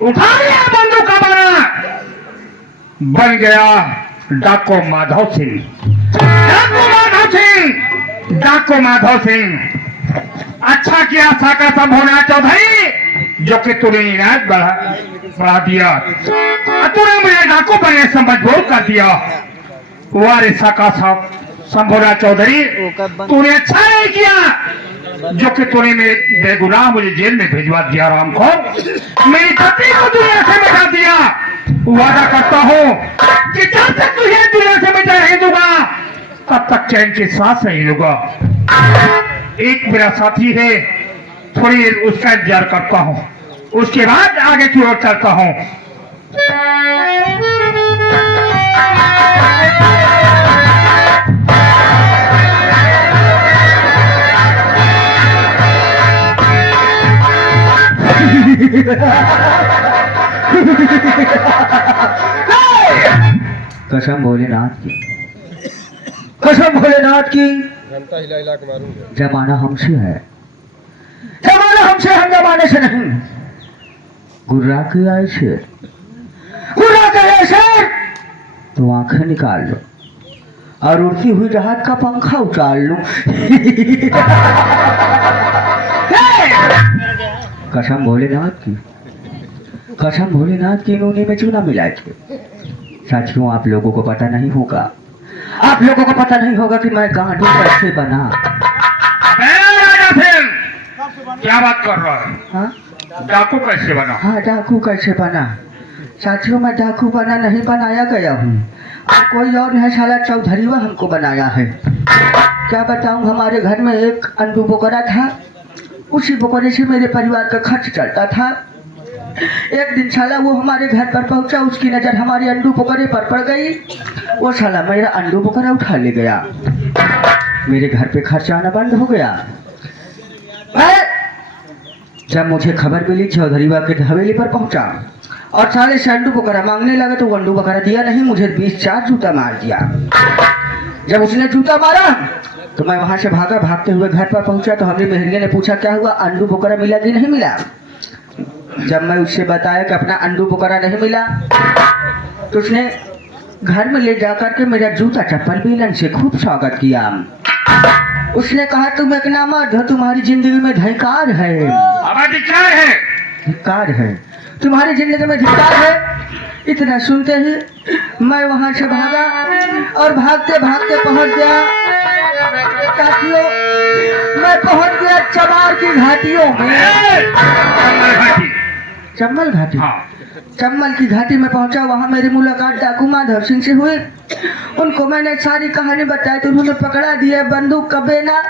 उठा लिया बंदूक का बाना, बन गया डाको माधव सिंह। डाको माधव सिंह, डाको माधव सिंह। अच्छा किया साका संभोना चौधरी जो कि तूने इनायत बढ़ा दिया, तूने मुझे डाकू बनने से मजबूर कर दिया। वारे साका संभोना चौधरी, तूने अच्छा नहीं किया जो कि तूने मेरे बेगुनाह मुझे जेल में भिजवा दिया। राम को मेरी पत्नी को दुनिया से मिटा दिया। वादा करता हूँ कि जब तक तुझे दुनिया से मिटा नहीं दूंगा तब तक चैन की सांस नहीं लूंगा। एक मेरा साथी है, थोड़ी देर उसका इंतजार करता हूँ, उसके बाद आगे की ओर चलता हूँ। कसम भोलेनाथ की, कसम भोलेनाथ की, जमाना हमसे है, जमाना हमसे, हम जमाने से नहीं। गुर्रा के ऐसे, गुर्रा के ऐसे तो आंखें निकाल लो और उड़ती हुई जहाज का पंखा उतार लो। कसम भोलेनाथ की, कसम भोलेनाथ की, नूनी में चूना मिलाए थे। साथियों, आप लोगों को पता नहीं होगा, आप लोगों को पता नहीं होगा कि मैं गांडू कैसे बना। क्या बात कर रहा है? हाँ? डाकू कैसे बना? हाँ, डाकू कैसे बना। साथियों, मैं डाकू बना नहीं, बनाया गया हूँ। और कोई और नहीं, साला चौधरीवा हमको बनाया है। क्या बताऊँ, हमारे घर में एक अंडू बकरा था, उसी बकरे से मेरे परिवार का खर्च चलता था। एक दिन साला वो हमारे घर पर पहुंचा, उसकी नजर हमारे अंडू बकरे पर पड़ गई। वो साला मेरा अंडू बकरा उठा ले गया, मेरे घर पे खर्च आना बंद हो गया। जब मुझे खबर मिली, चौधरीवा के हवेली पर पहुंचा और साले से अंडू बकरा मांगने लगा तो वो अंडू बकरा दिया नहीं, मुझे 20 जूता मार दिया। जब उसने जूता मारा तो मैं वहां से भागा, भागते हुए घर पर पहुंचा तो हमारी मेहरिया ने पूछा क्या हुआ, अंडू बकरा मिला कि नहीं मिला। जब मैं उससे बताया कि अपना अंडू बकरा नहीं मिला तो उसने घर में ले जाकर के मेरा जूता चप्पल बेलन से खूब स्वागत किया। उसने कहा तुम एक नामर्द हो, तुम्हारी जिंदगी में धिक्कार है। धिक्कार है, धिक्कार है, तुम्हारी जिंदगी में धिक्कार है। इतना सुनते ही मैं वहां से भागा और भागते भागते पहुंच गया, साथियों, मैं पहुंच गया चमार की घाटियों में। चम्बल घाटी, हाँ। चम्बल की घाटी में पहुंचा। वहां मेरी मुलाकात डाकू माधव सिंह से हुई। उनको मैंने सारी कहानी बताई तो उन्होंने पकड़ा दिया। बंदूक का बेना,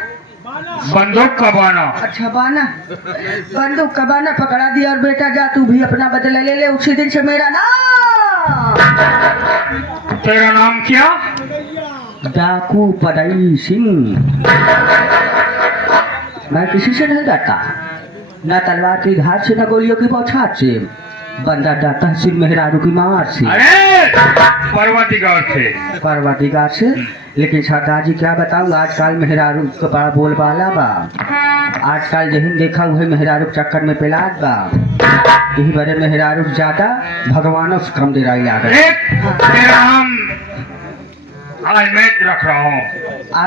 बंदूक का बाना, अच्छा बाना, बंदूक का बाना पकड़ा दिया और बेटा जा तू भी अपना बदला ले ले। उसी दिन से मेरा नाम, तेरा नाम क्या? डाकू पदई सिंह। मैं किसी से नहीं डरता, न तलवार की धार से, न गोलियों की बौछार से। बंदा डरता है सिर्फ मेहरारू की मार से। अरे परवतिगार से, परवतिगार से। लेकिन सरदार जी क्या बताऊँ, आजकल मेहरारू का बड़ा बोलबाला बा। आजकल जहिन देखा हुए मेहरारू चक्कर में पेलात बा। यही बड़े मेहरारू ज्यादा भगवानों से कम देराई लाग। तेरा नाम आज मैं रख रहा हूँ,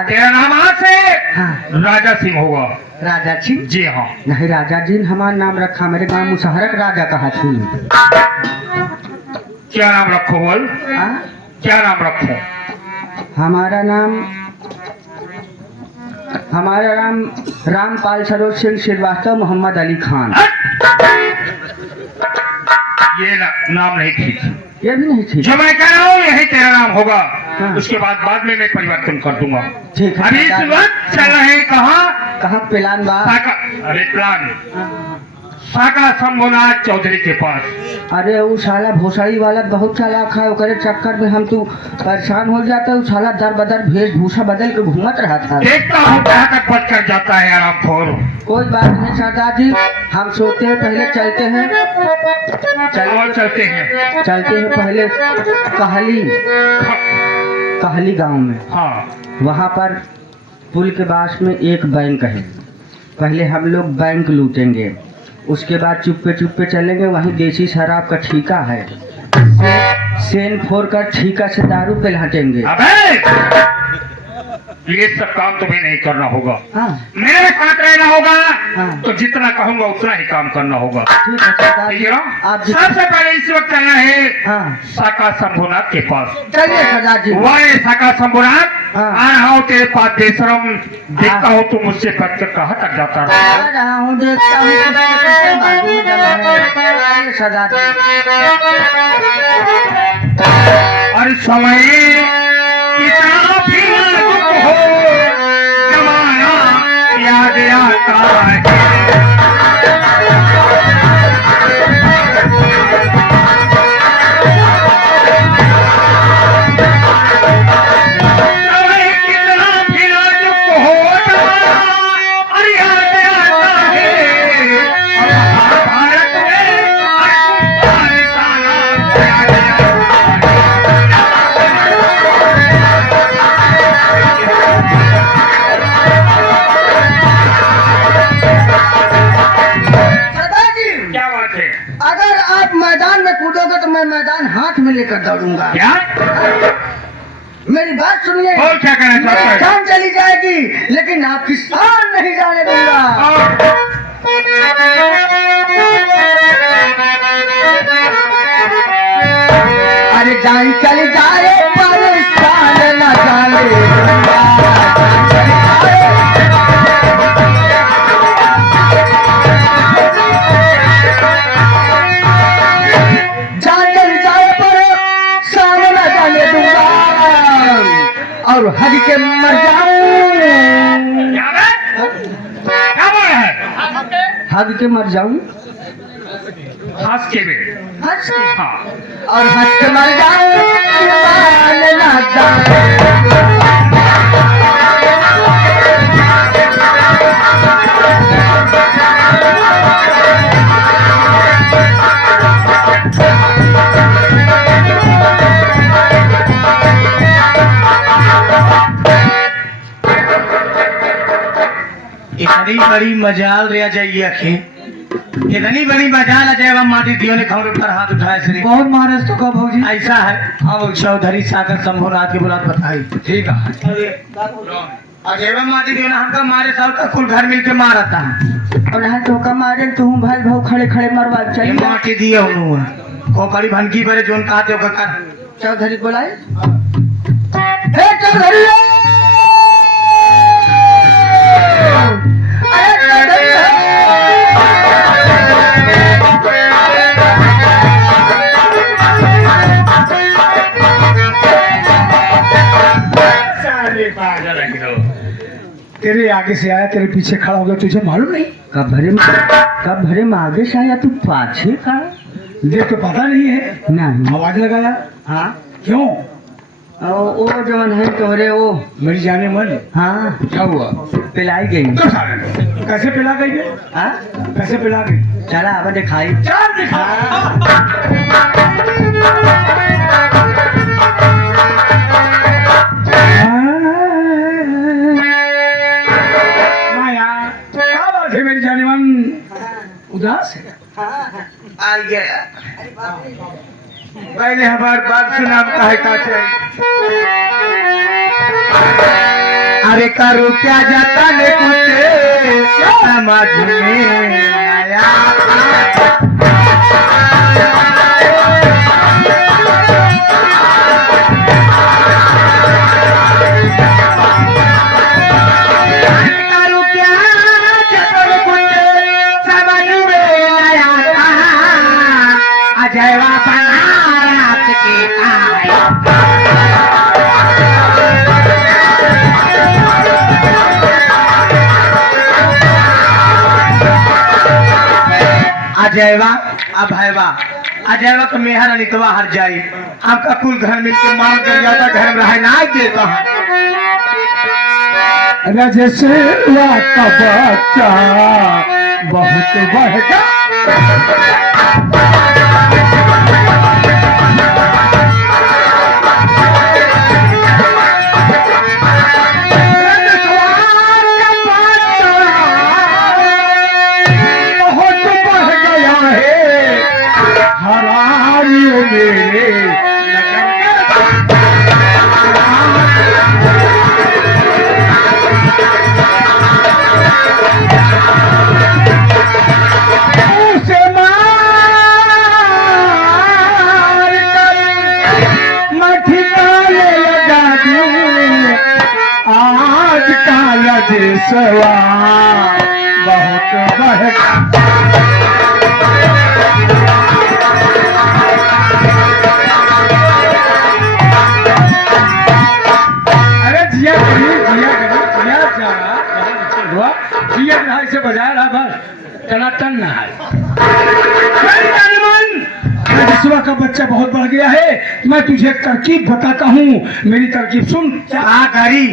तेरा नाम आज से हाँ। राजा सिंह होगा। राजा सिंह? जी हाँ। नहीं, राजा जी हमारा नाम रखा, मेरे गांव मुशहरक राजा कहा थी। क्या नाम रखो बोल? क्या नाम रखो? हमारा नाम रामपाल सरोज सिंह श्रीवास्तव मोहम्मद अली खान। ये नाम नहीं ठीक। ये भी नहीं ठीक। जो मैं कह रहा हूँ यही तेरा नाम होगा। हाँ। उसके बाद में मैं परिवर्तन कर दूंगा। ठीक है। अभी इस वक्त चल रहे हैं कहाँ? प्लान बा? अरे प्लान साका शंभुनाथ चौधरी के पास। अरे वो साला भोसड़ी वाला बहुत चालाक है, ओकरे चक्कर में हम तू परेशान हो जाता है। वो साला दर बदर वेशभूषा बदल के घूमत रहा था। देखता हूँ कहाँ तक बच कर जाता है आरामखोर। कोई बात नहीं सरदार जी, हम सोते हैं पहले चलते हैं। चलते हैं पहले कहली गांव में। हाँ। वहाँ पर पुल के पास में एक बैंक है। पहले हम लोग बैंक लूटेंगे, उसके बाद चुप्पे चलेंगे। वहीं देसी शराब का ठेका है, सेन फोर का ठेका से दारू पिलाटेंगे। अबे ये सब काम तुम्हें नहीं करना होगा। हाँ। मेरे साथ रहना होगा। हाँ। तो जितना कहूंगा उतना ही काम करना होगा। ठीक है सरदार ठीक जी, है ना? आप सबसे पहले इस वक्त चलना है हाँ साका शंभुनाथ के पास। चलिए सरदार जी। वह साका शंभुनाथ हाँ। आ रहा हूँ तेरे पास बेशरम। देखता हूँ तू मुझसे कट कर कहाँ तक जाता रहा। आ रहा हूँ, देखता हूँ किसके बाजू में जगह है। आइए सरदार जी। और समय कितना भी नाजुक हो, जमाना याद आता है। समय कितना भी नाजुक हो, जमाना और याद आता है। और भारत में हर साला याद आता है। सरदार जी, क्या बात है? अगर आप मैदान में कूदोगे तो मैं मैदान हाथ में लेकर दौड़ूंगा। क्या? मेरी बात सुनिए। और क्या कहना चाहता मेरी है? जान चली जाएगी लेकिन आपकी शान नहीं जाने दूंगा। अरे जान चली जाए पर शान न जाने दूंगा। जान चली जाए पर शान न जाने दूंगा और हज के मर जाऊं। क्या बात? क्या बोल रहा है? हज के मर जाऊं। हंस के बे। हज के हाँ। और हज के मर जाऊं, ईमान न जाऊं। इतनी बड़ी मजाल रह जाइए अखे। इतनी बड़ी मजाल अजय माटी दियो ने खबर पर हाथ उठाए श्री। बहुत महाराज तो कब होगी। ऐसा है। हाँ चौधरी सागर शंभुनाथ की बुलात बताई। ठीक है। अजय माटी दियो ने हमका मारे सब का कुल घर मिलके मारा था। और यहाँ धोखा मारे तो हूँ भाई भाव खड़े खड़े मरवा ये चाहिए। माटी दिए उन्होंने खोपड़ी भनकी पर जोन कहते हो कर। चौधरी बोलाए, हे चौधरी, अरे चौधरी, सारे पागल है लोग। तेरे आगे से आया, तेरे पीछे खड़ा हो गया, तुझे मालूम नहीं? कब भरे में आगे से आया तू पाछे खड़ा? देख तो पता नहीं है। नहीं। आवाज लगाया। हाँ क्यों? वो जवन है तोरे वो। मेरी जाने मन। हाँ क्या हुआ? पिलाई गई। तो साले कैसे पिला गई बे? हाँ कैसे पिला गई? चला अब दिखाई। चार दिखा। माया क्या बात है मेरी जाने मन? उदास है? आ गया। पहले हमारी बात सुना कहे का चाहिए। अरे करो क्या जाता ने कुछ समझ में आया। करो क्या जाता ने कुछ समझ में आया। अजय अजयवा अभयवा अजयवा का मेहर अनितवा हर जाई आपका कुल घर मिल के मार कर जाता घर में रहे ना देता रजसेवा का बच्चा बहुत बढ़ सवा बहुत अरे जिया जिया से बजाय रहा बस टनाटन ना है रजस्वा का बच्चा बहुत बढ़ गया है। मैं तुझे एक तरकीब बताता हूँ, मेरी तरकीब सुन। क्या करी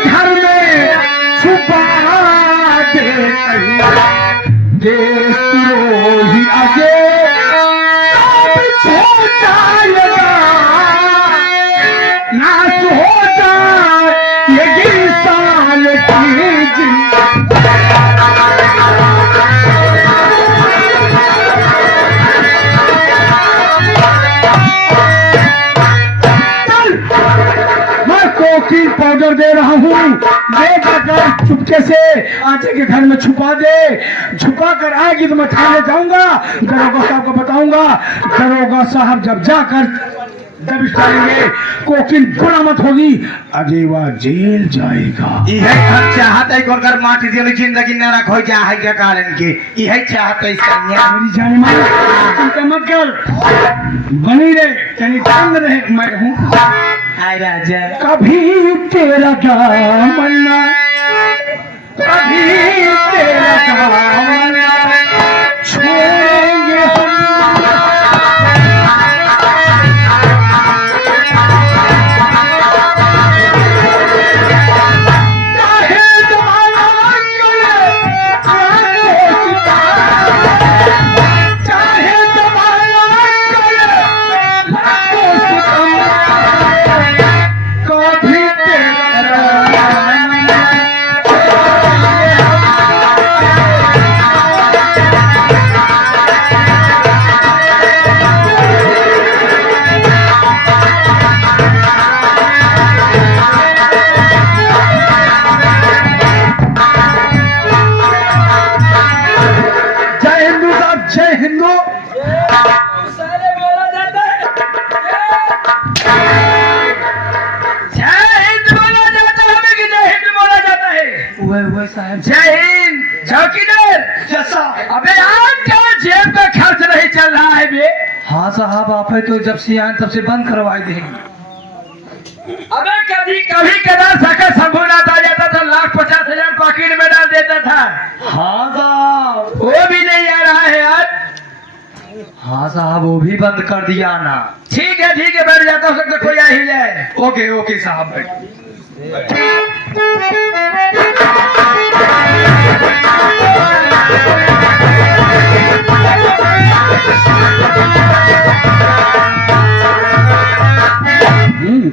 घर में छुपा दे देशद्रोही आगे नाश हो जाए ये इंसान की जिंदगी। कोकीन पाउडर दे रहा हूँ, ले जाकर चुपके से आचे के घर में छुपा दे। छुपा कर आएगी तो मैं थाने जाऊंगा, दरोगा साहब को बताऊंगा। दरोगा साहब जब जाकर दबिश डालेंगे, कोकीन बरामद होगी, अजयवा जेल जाएगा। यही हम चाहते हैं कि कर माटी दियो जिंदगी न रखो जा है के कारण के यही चाहते हैं मेरी जाने मां चिंता मत कर, बनी रहे कहीं तंग रहे, मैं हूँ। आय राजा कभी तेरा दामना कभी तेरा दामना छोड़ेंगे हम। चाहे जमाना करे चाहे जमाना करे कभी तेरा जय हिंदू साहब, जय हिंदू। जय हिंद चौकीदार। अबे यार क्या जेब का खर्च नहीं चल रहा है बे? हाँ साहब, आप है तो जब से आए तब से बंद करवाई देंगे। अबे कभी कभी कदा सका संभुनाथ आ जाता था, 1,50,000 पॉकेट में डाल देता था। हाँ साहब, वो भी नहीं आ रहा है यार। हाँ साहब, वो भी बंद कर दिया ना। ठीक है बैठ जाता, हो सकता कोई आ ही जाए। ओके ओके साहब।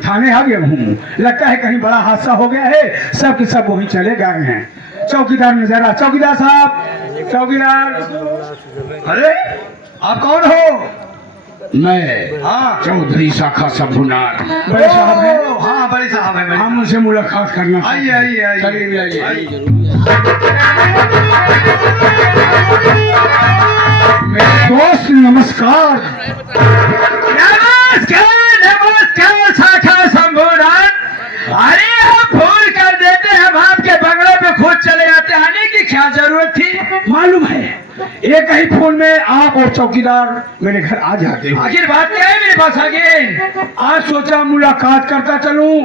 थाने आ गया हूँ, लगता है कहीं बड़ा हादसा हो गया है, सब के सब वहीं चले गए हैं। चौकीदार नजर आ, चौकीदार साहब, चौकीदार। अरे आप कौन हो? मैं हाँ चौधरी शाखा शंभुनाथ, बड़े साहब हैं। हाँ बड़े साहब है। हम उनसे मुलाकात करना आइए आइए आइए चलिए आइए। मेरे दोस्त नमस्कार। नमस्कार शाखा शंभुनाथ। अरे आप फोन कर देते हैं, हम आपके बंगले पे खुद चले जाते, आने की क्या जरूरत थी? मालूम है एक ही फोन में आप और चौकीदार मेरे घर आ जाते हो। आखिर बात क्या है मेरे पास आगे? आज सोचा मुलाकात करता चलूं,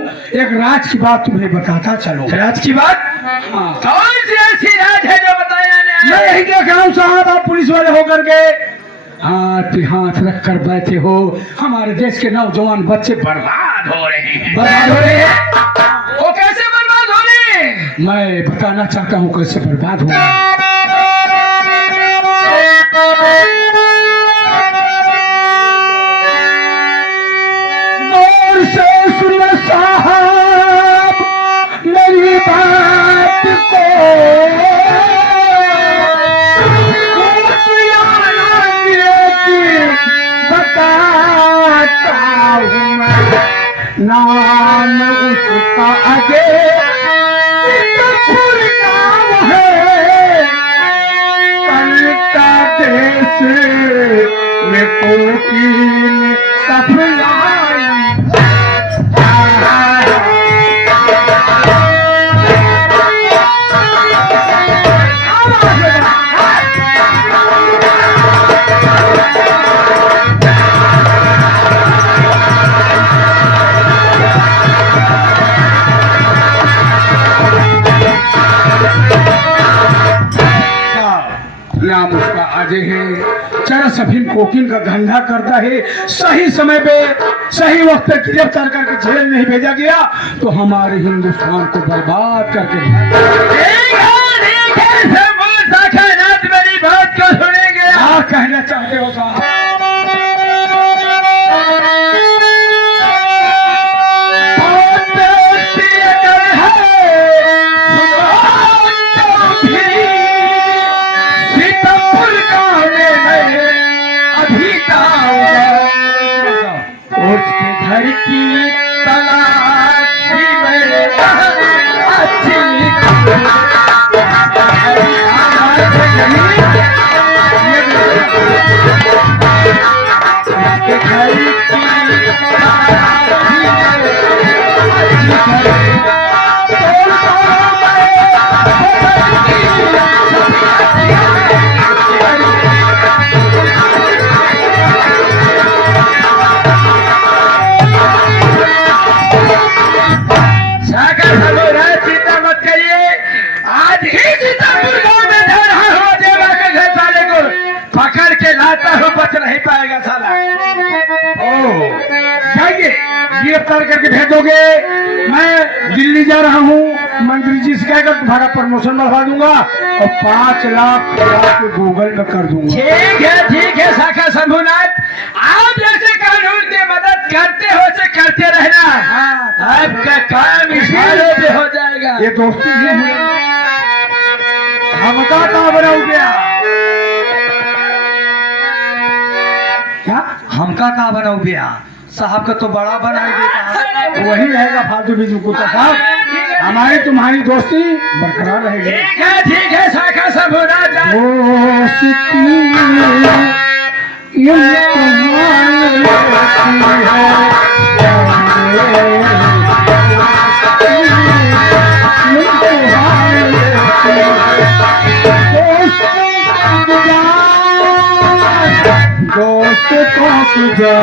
एक राज की बात तुम्हें बताता चलूं। राज की बात? हाँ। कौन सी ऐसी राज है जो बताया नहीं? मैं यही देख रहा हूँ साहब, आप पुलिस वाले होकर के हाथ पे हाथ रख कर बैठे हो। हमारे देश के नौजवान बच्चे बर्बाद हो रहे हैं। बर्बाद हो रहे हैं? वो कैसे बर्बाद हो रहे हैं? मैं बताना चाहता हूँ कैसे बर्बाद हो रहे हैं। गौर से सुनो साहब मेरी बात को, बताता हूँ मैं नाम उसका अजय गाँव है, कलका देश में कोकिल सफलाई। नाम उसका अजय है, चरस अफीम कोकिल का धंधा करता है। सही समय पे सही वक्त पे गिरफ्तार करके जेल नहीं भेजा गया तो हमारे हिंदुस्तान को बर्बाद करके मेरी बात को सुनेंगे? क्या कहना चाहते हो साहब? उसके घर की तलाशी में अच्छी उसके घर की पकड़ के लाता हूँ, बच नहीं पाएगा साला। जाइए गिरफ्तार करके भेजोगे। मैं दिल्ली जा रहा हूँ, मंत्री जी से कहकर तुम्हारा प्रमोशन बढ़वा दूंगा और 5 लाख आपको गूगल में कर दूंगा। ठीक है शाखा शंभुनाथ, आप जैसे कानून की मदद करते हो से करते रहना। आपका काम इशारों पे हो जाएगा। ये दोस्ती ही हुई। हमका कहाँ बनाऊ गया? क्या हमका कहाँ बनाऊ गया? साहब का तो बड़ा बना देता। वही रहेगा फालतू बीजू कुत्ता साहब। हमारी तुम्हारी दोस्ती बरकरार रहेगी। ठीक है शाखा शंभुनाथ। दोस्ती दोस्त को तुझा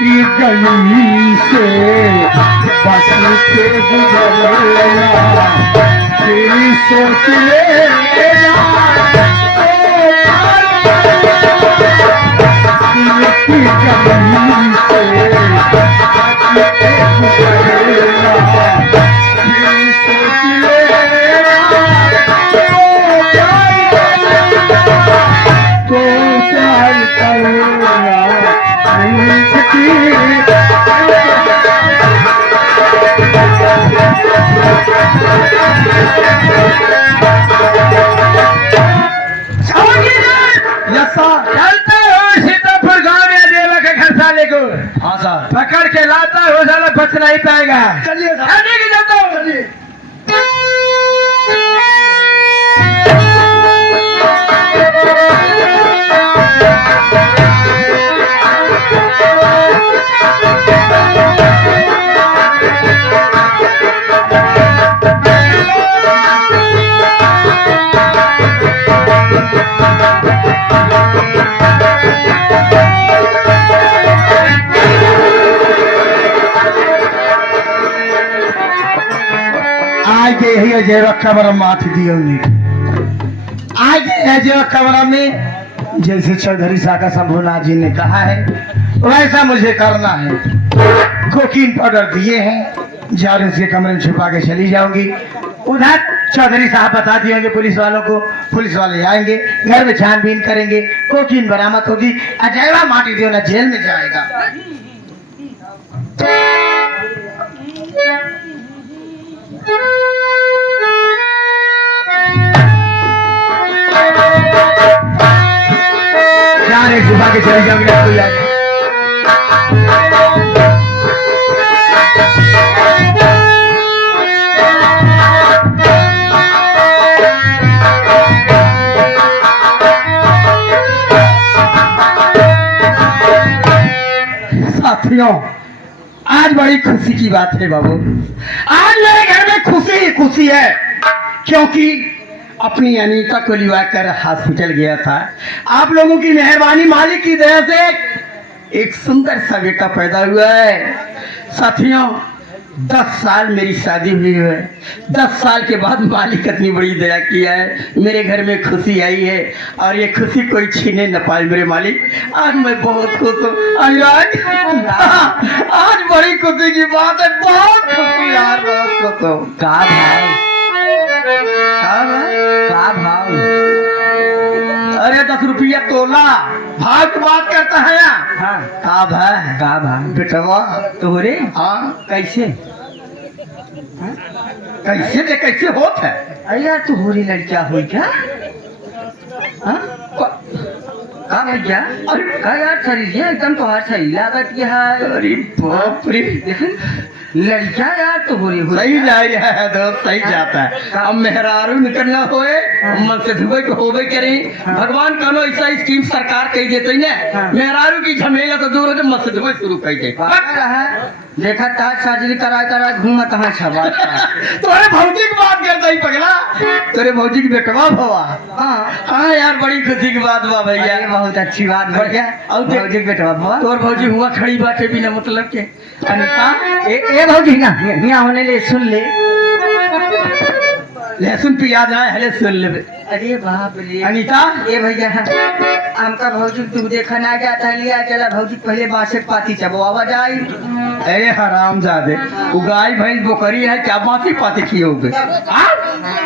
की गली से बच के गुजरना तेरी सोच लेना की गली से बच के गुजरना तेरी सोच लेना तो प्यार करना नहीं जे कमरा माथ दियो आज जो कमरा में जैसे चौधरी साका शंभुनाथ जी ने कहा है वैसा मुझे करना है। कोकीन पाउडर दिए हैं, जाकर उसके कमरे में छुपा के चली जाऊंगी। उधर चौधरी साहब बता दिएंगे पुलिस वालों को, पुलिस वाले आएंगे, घर में छानबीन करेंगे, कोकीन बरामद होगी, अजयवा माटी देना जेल में जाएगा। जाने छुपा के चली जाऊंगी ना कोई आगे। साथियों, आज बड़ी खुशी की बात है बाबू। आज मेरे घर में खुशी ही खुशी है, क्योंकि अपनी अनीता को लिवा कर हॉस्पिटल गया था। आप लोगों की मेहरबानी, मालिक की दया से एक सुंदर सा बेटा पैदा हुआ है। साथियों, 10 साल मेरी शादी हुई है। 10 साल के बाद मालिक इतनी बड़ी दया किया है, मेरे घर में खुशी आई है, और ये खुशी कोई छीने न पाए मेरे मालिक। आज मैं बहुत खुश हूँ। आज बड़ी खुशी की बात है, बहुत खुशी यार, बहुत खुश हूँ। का भाव का भाव? अरे 10 रुपया तोला भाव की बात करता है यहाँ। हाँ का भाई, का भाव? बेटवा तोहरे हाँ कैसे? कैसे से कैसे होत है? अरे यार तोहरी लड़किया हुई क्या? हाँ का भैया? अरे का यार शरीर एकदम तोहार सही लागत है। अरे बाप रे, देखिन लड़किया यार तोहरी हुई सही क्या? जा रहा है दोस्त, सही जाता है। अब मेहरारू निकलना होए, मन से धुबे को होबे करे। भगवान कनो ऐसा स्कीम सरकार कही देते ना, मेहरारू की झमेला तो दूर हो जाए, मन से धुबे शुरू कर दे। पागल है, देखा ताज सर्जरी करा करा घूमत है छबा। तोरे भौजी की बात करता ही पगला, तोरे भौजी की बेटवा भवा। हाँ हाँ यार, बड़ी खुशी की बात बा भैया। अरे बहुत अच्छी बात बढ़िया। और देख- भौजी बेटवा भवा तोर भौजी हुआ खड़ी बाटे बिना मतलब के। अनिता, ए भौजी ना यहाँ होने ले सुन ले। लहसुन प्याज ना हले सुन ले। अरे बाप रे अनिता, ए भैया हमका भौजी तू देखा ना गया था, लिया चला भौजी पहले बासे पाती चबवा जाई। अरे हराम जादे, वो गाय भैंस बोकरी है क्या बासी पाती खियोगे?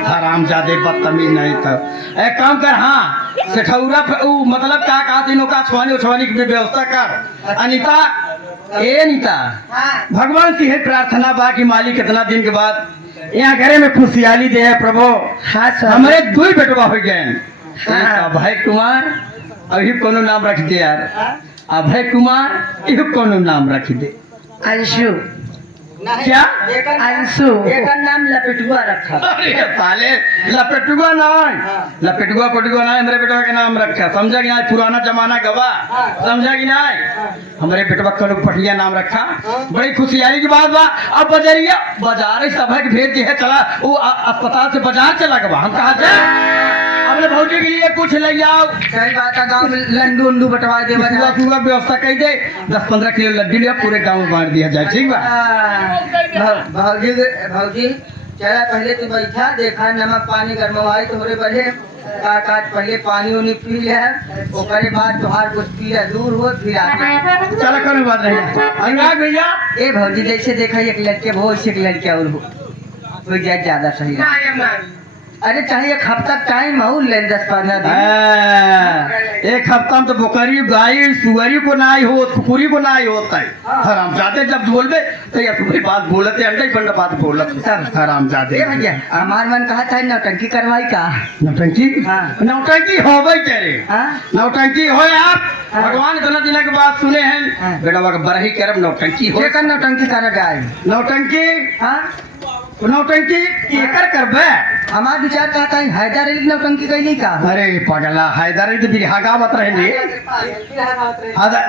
हराम जादे, बदतमीज नहीं था। एक काम कर, हाँ सेठौरा पे ऊ मतलब क्या कहा तीनों का छुआनी की व्यवस्था कर। अनिता, ए अनिता, भगवान से है प्रार्थना बा कि मालिक कितना दिन के बाद यहाँ घरे में खुशहाली दे है प्रभु। हाँ सर। हमारे 2 बेटवा हो गए, अभय कुमार, अभी कोनो नाम रख दे यार, अभय कुमार, ये कोनो नाम रख दे। अंशु क्या? अंशु एक नाम लपेटुआ रखा। अरे साले, लपेटुआ नहीं, लपेटुआ पटुआ नहीं, मेरे बेटवा का नाम रखा, समझा कि नहीं? पुराना जमाना गवा, समझा कि नहीं? हमारे बेटवा का पटिया नाम रखा, बड़ी खुशहाली की बात बा। अब बजरिया बाजार सभा के भेज दिया, चला वो अस्पताल से बाजार चला गवा, हम कहा जाए अपने भौजी के लिए कुछ ले जाओ। सही बात है, गाँव में लंडू उंडू बटवा दे सुबह सुबह व्यवस्था कर दे, 10-15 किलो लड्डू लिया, पूरे गाँव में बांट दिया जाए, ठीक बा? भौजी भौजी चला पहले तू बैठा, देखा नमक पानी गरमवाई तोहरे बढ़े काट पहले पानी उनी पी ले, ओकरे बाद तुहार कुछ पी दूर हो फिर आके। चला कोई बात नहीं। अनुराग भैया, ए भौजी जैसे देखा एक लड़के वो वैसे एक लड़के और हो तो ज्यादा सही है। अरे चाहे एक हफ्ता टाइम हो ले 10-15 दिन। एक हफ्ता में तो बोकरी गाय सुअरी को ना हो, कुकुरी को ना होता है। हराम जाते जब बोलबे तो या तुम्हारी बात बोलते, अंडे पंडा बात बोलते हराम जाते। ए भैया हमार मन कहा था नौटंकी करवाई का। नौटंकी? हाँ। नौटंकी हो भाई करे, हाँ? नौटंकी हो यार। हाँ। भगवान इतना दिन के बाद सुने हैं, हाँ। बेटा बरही करब नौटंकी हो। जेकर नौटंकी कर जाए। नौटंकी, हाँ नौटंकी एकर करबे। हमार विचार कहता है हैदर अली नौटंकी कैली का। अरे पगला, हैदर तो बिरहागा मत रहे।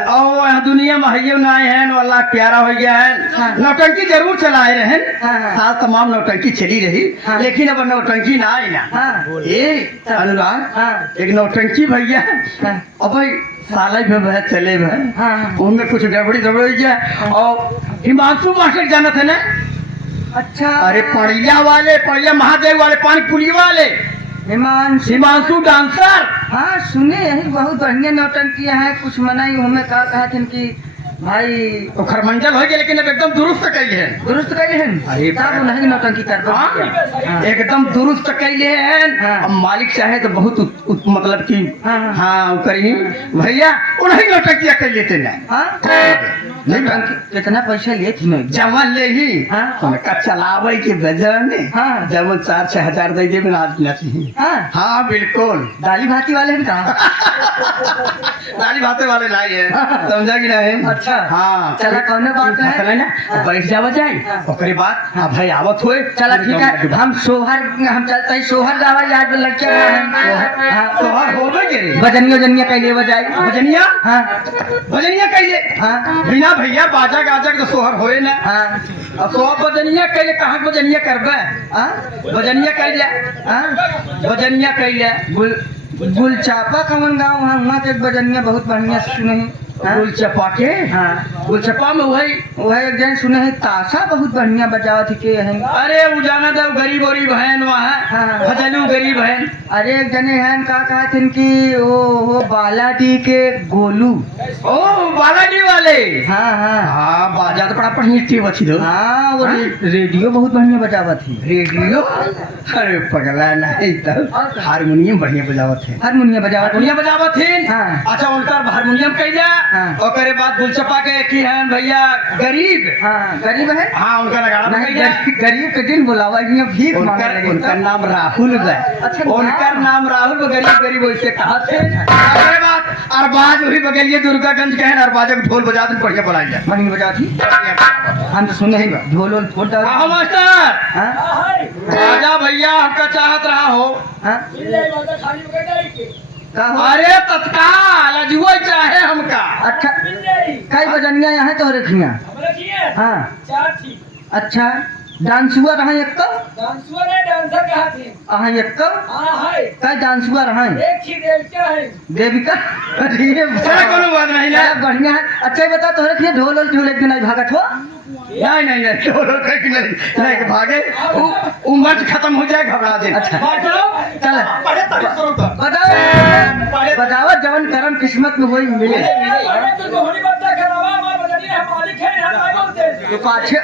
ओ दुनिया में है ना है, अल्लाह प्यारा हो गया है। हाँ। नौटंकी जरूर चलाए रहे, हाँ, हाँ। साल तमाम नौटंकी चली रही, हाँ। लेकिन अब नौटंकी ना आई ना। हाँ। ए अनुराग, हाँ। एक नौटंकी भैया, हाँ। अब भाई साले भी चले भे, हाँ। उनमें कुछ गड़बड़ी गड़बड़ी गया। और हिमांशु मास्टर जाना थे ना, अच्छा अरे पड़िया महादेव वाले पानी पुली वाले हिमांशु हिमांशु डांसर। हाँ सुने यही बहुत बढ़िया नौटंकी है कुछ मनाई हमें का कहा थे कि भाई तो खरमंडल हो गया लेकिन अब एकदम दुरुस्त कैले हैं। दुरुस्त कैले हैं अरे तब नहीं नौटंकी कर दो हाँ, एकदम दुरुस्त कैले हैं। हाँ। अब मालिक चाहे तो बहुत मतलब कि हाँ, हाँ। हाँ वो करी भैया उन्हीं नौटंकिया कर लेते ना। हाँ नहीं नौटंकी कितना पैसा लिए थी मैं जवन ले ही हाँ। उनका चलावे के बजन हाँ। जवन 4-6 हजार दे दे बिना आज चाहिए। हाँ हाँ बिल्कुल दाली भाती वाले हैं कहाँ दाली भाते वाले नहीं है हाँ। समझा कि नहीं। अच्छा। हाँ चला कौन बात है चला ना बैठ जावा जाए ओकरे बाद हाँ भाई आवत हुए चला ठीक है हम चलते ही सोहर गावा याद लड़के हाँ तोहर होबे के रे बजनिया जनिया कैले बजाई भजनिया हाँ भजनिया कैले हाँ बिना भैया बाजा गाजा के तो सोहर होए ना। हाँ अब तो बजनिया कैले कहाँ के बजनिया करबे हाँ बजनिया कैले हाँ बजनिया कैले गुलचापा कमन गाँव वहाँ के बजनिया बहुत बढ़िया सुने हैं हाँ? गुलचपा के हाँ गुलचपा में वही वह एक जन सुने हैं ताशा बहुत बढ़िया बजावत थी के हैं अरे उजाना दो गरीब गरीब बहन वहाँ हाँ। भजनू गरीब बहन। अरे एक जने हैं का कहा थे कि वो बालाडी के गोलू ओ बालाजी वाले हाँ हाँ हाँ बाजा तो बड़ा बढ़िया थी बची दो। हाँ वो हाँ? रेडियो बहुत बढ़िया बजावत थी रेडियो अरे पगला नहीं तो हारमोनियम बढ़िया बजावत है। हारमोनिया बजावत हारमोनियम बजावत थी। हाँ। अच्छा उनका हारमोनियम कैला हाँ। ओकरे बाद गुलचपा के की हैं भैया गरीब। हाँ गरीब है हाँ उनका नगाड़ा नहीं कैला गरीब के दिन बुलावा यहाँ भीख मांगे लगे उनका नाम राहुल है। अच्छा, उनका नाम राहुल गरीब गरीब वैसे कहा थे। ओकरे बाद अरबाज वही बगलिए दुर्गागंज के हैं अरबाज के ढोल बजा दिन बढ़िया बुलाई जाए। मनी बजावत थी हम तो सुने ही ढोल वोल फोड़ डाल हाँ मास्टर हाँ राजा भैया हमका चाहत रहा हो। हाँ का हो अरे तत्काल अजुआ चाहे हमका। अच्छा कई बजनिया यहाँ तो रखिया हाँ अच्छा डांसुआ रहा एक अहाँ एक कई डांसुआ रहा देविका अरे चला कोनो बात नहीं ना। बढ़िया है अच्छा ये बता तोहरे के ढोल वोल ढोल के नहीं भागत हो नहीं ढोल कहीं नहीं के भागे उम्र खत्म हो जाए घबरा दे। अच्छा। चल बताओ बताओ जवन करम किस्मत में वही मिले तो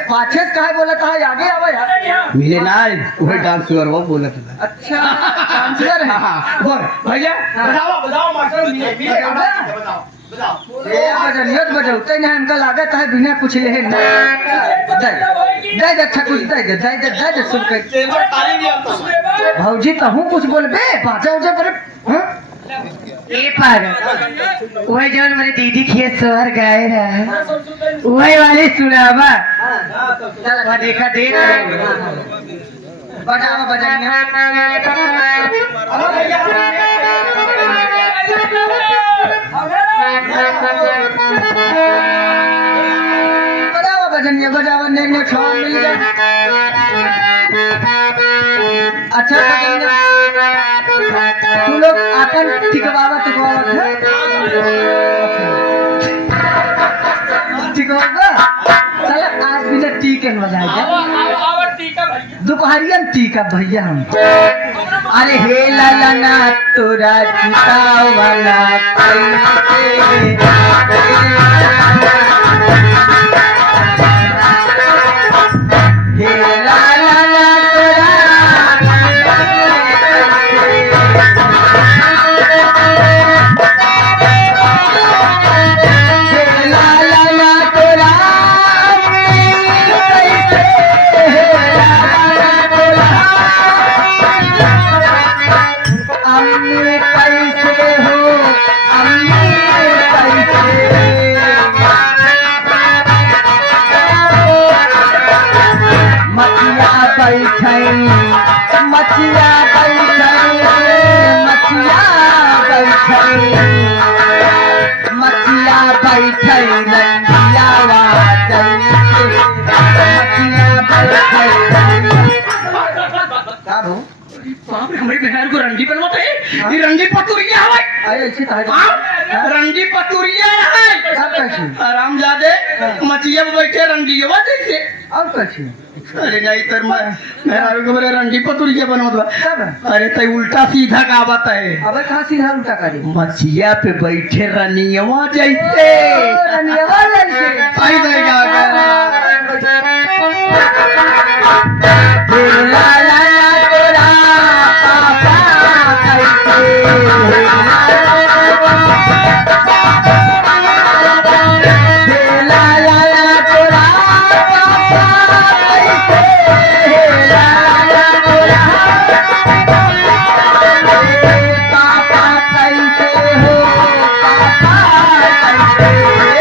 पाछे काहे बोला था आगे आवा यार मिले ना वही डांस कर वो बोला था। अच्छा डांसर है बोल भैया बताओ मास्टर मिले बजनियत बजौते नहीं हमका लागत है बिना कुछ ले दे अच्छा कुछ दे सुन के भौजी कहूँ कुछ बोलबे बाजा उजा पर ए पागल वही जवन मेरे दीदी के सोहर गाए रहा वही वाली सुनावा वो देखा देख बजावा बजनिया बजावा बजनिया बजावा ने छाव मिल जाए अच्छा बजनिया तू लोग अपन टिकवावा है टिकवावा चल आज भी टीके बजाएगा दोपहरियन टीका भैया हम अरे हे लाला ना तोरा टीका वाला हे लाला ना तोरा बाप रे हमारी बहन को रंडी बनवाते है ये रंडी पतुरिया है अरे ऐसे कहा रंडी पतुरिया है अब कैसे आराम जादे मचिया में बैठे रंडी हुआ जैसे अब कैसे अरे नहीं तर मैं को मेरे रंडी पतुरिया बनवा कब अरे तय उल्टा सीधा का बात है अब कहाँ सीधा उल्टा करे मचिया पे बैठे रनियवा जैसे रनियवा जैसे आई जाएगा ला ला तोरा पापा कैसे ला ला तोरा पापा कैसे ला ला तोरा पापा कैसे हो पापा कैसे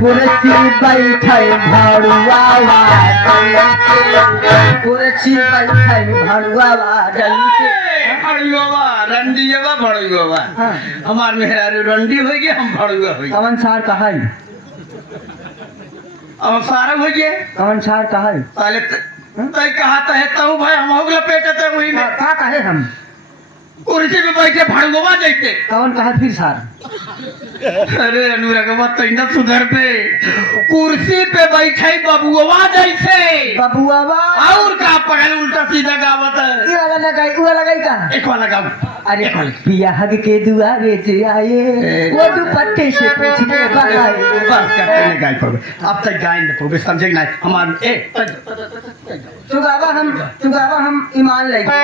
कुर्सी बैठे भड़ुआवा कुर्सी बैठे भड़ुआवा जैसे भड़ुआ रंडीवा भड़ुआ हाँ। हमार मेहरारू रंडी हो गए हम भड़ुआ हो गए कवन सार कहा है अब सारा हो गए कवन सार कहा है पहले तय कहा है तब भाई हम हो लपेटे थे वही में का कहे हम कुर्सी पे बैठे भड़ुआ जैसे कवन कहा फिर सार अरे अनुरागवा तैना सुधर पे कुर्सी पे बैठे बबुआ जैसे बबुआवा और का पगल उल्टा सीधा गावत है ये वाला लगाई का एक वाला गाओ अरे पिया हग के दुआरे से आए वो दुपट्टे से पूछ के बहाए बस करते नहीं गाय पर अब तक गाय न पो समझे नहीं हमार ए चुगावा हम ईमान लेके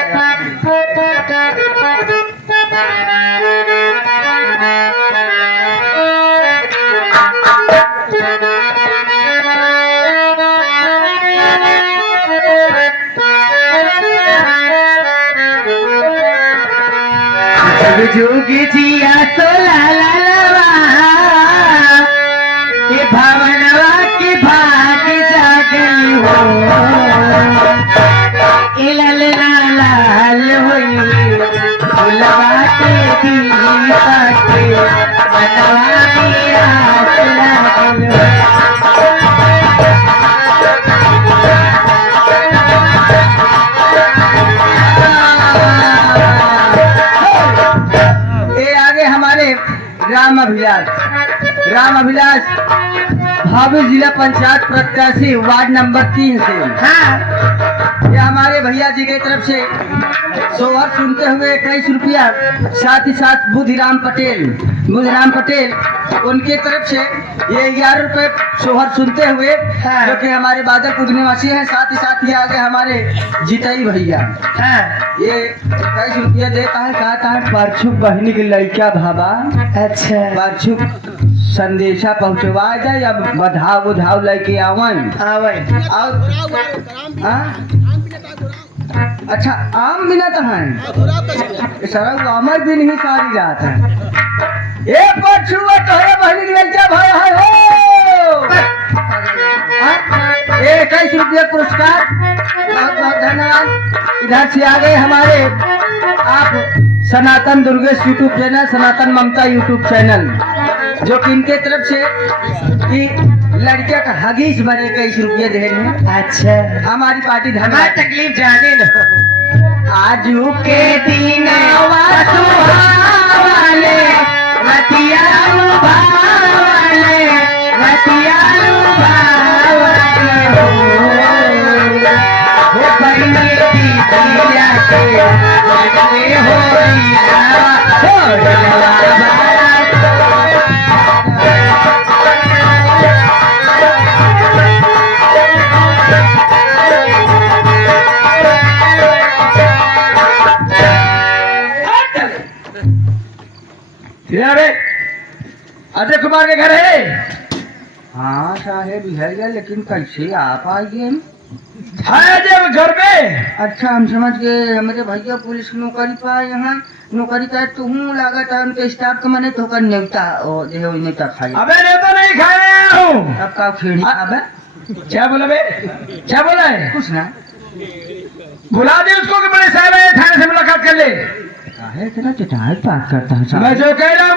जोगी जिया तो लाला लवा ये भावनवा की भाग जागली हो इलल लाल होई फुलवा के दीपा के मनवा मेरा लागल हो राम अभिलाष भाभी जिला पंचायत प्रत्याशी वार्ड नंबर 3 से हाँ ये हमारे भैया जी की तरफ से सोहर सुनते हुए 21 रुपया साथ ही साथ बुधिराम पटेल उनके तरफ से ये 11 रुपए सोहर सुनते हुए जो कि हमारे बादलपुर निवासी हैं साथ ही साथ ये आगे हमारे जीतई भैया ये 21 रुपया देता है कहता है परछुक बहनी के लड़का भाबा अच्छा परछुक संदेशा पहुंचवा जाए अब बधाव लेके आवन और अच्छा आम बिना तो है सारा आमर भी नहीं सारी रात है ए परछुआ तोहरे बहनी के लड़का भाई है हो 21 रुपया पुरस्कार बहुत धन्यवाद इधर से आ गए हमारे आप सनातन दुर्गेश यूट्यूब चैनल सनातन ममता यूट्यूब चैनल जो कि इनके तरफ से कि लड़के का हगीज बने 21 रुपये देने अच्छा हमारी पार्टी धन्यवाद तकलीफ जाने न आजू के दिन वाले रतियालू भावले रतियालू भावले हो बहने दीदिया के लगने हो अजय कुमार के घर है हाँ साहेब है लेकिन कैसे आप आइए अजय घर पे अच्छा हम समझ गए हमारे भैया पुलिस नौकरी पाए यहाँ नौकरी का तू लागत है उनके स्टाफ का मैंने तो कर न्योता न्योता खाई अबे न्योता नहीं खाया हूँ अब का खेड़ी अब क्या बोला बे क्या बोला है कुछ ना बुला दे उसको कि बड़े साहब थाने से मुलाकात कर ले इतना चिटाई बात करता है मैं जो कह रहा हूँ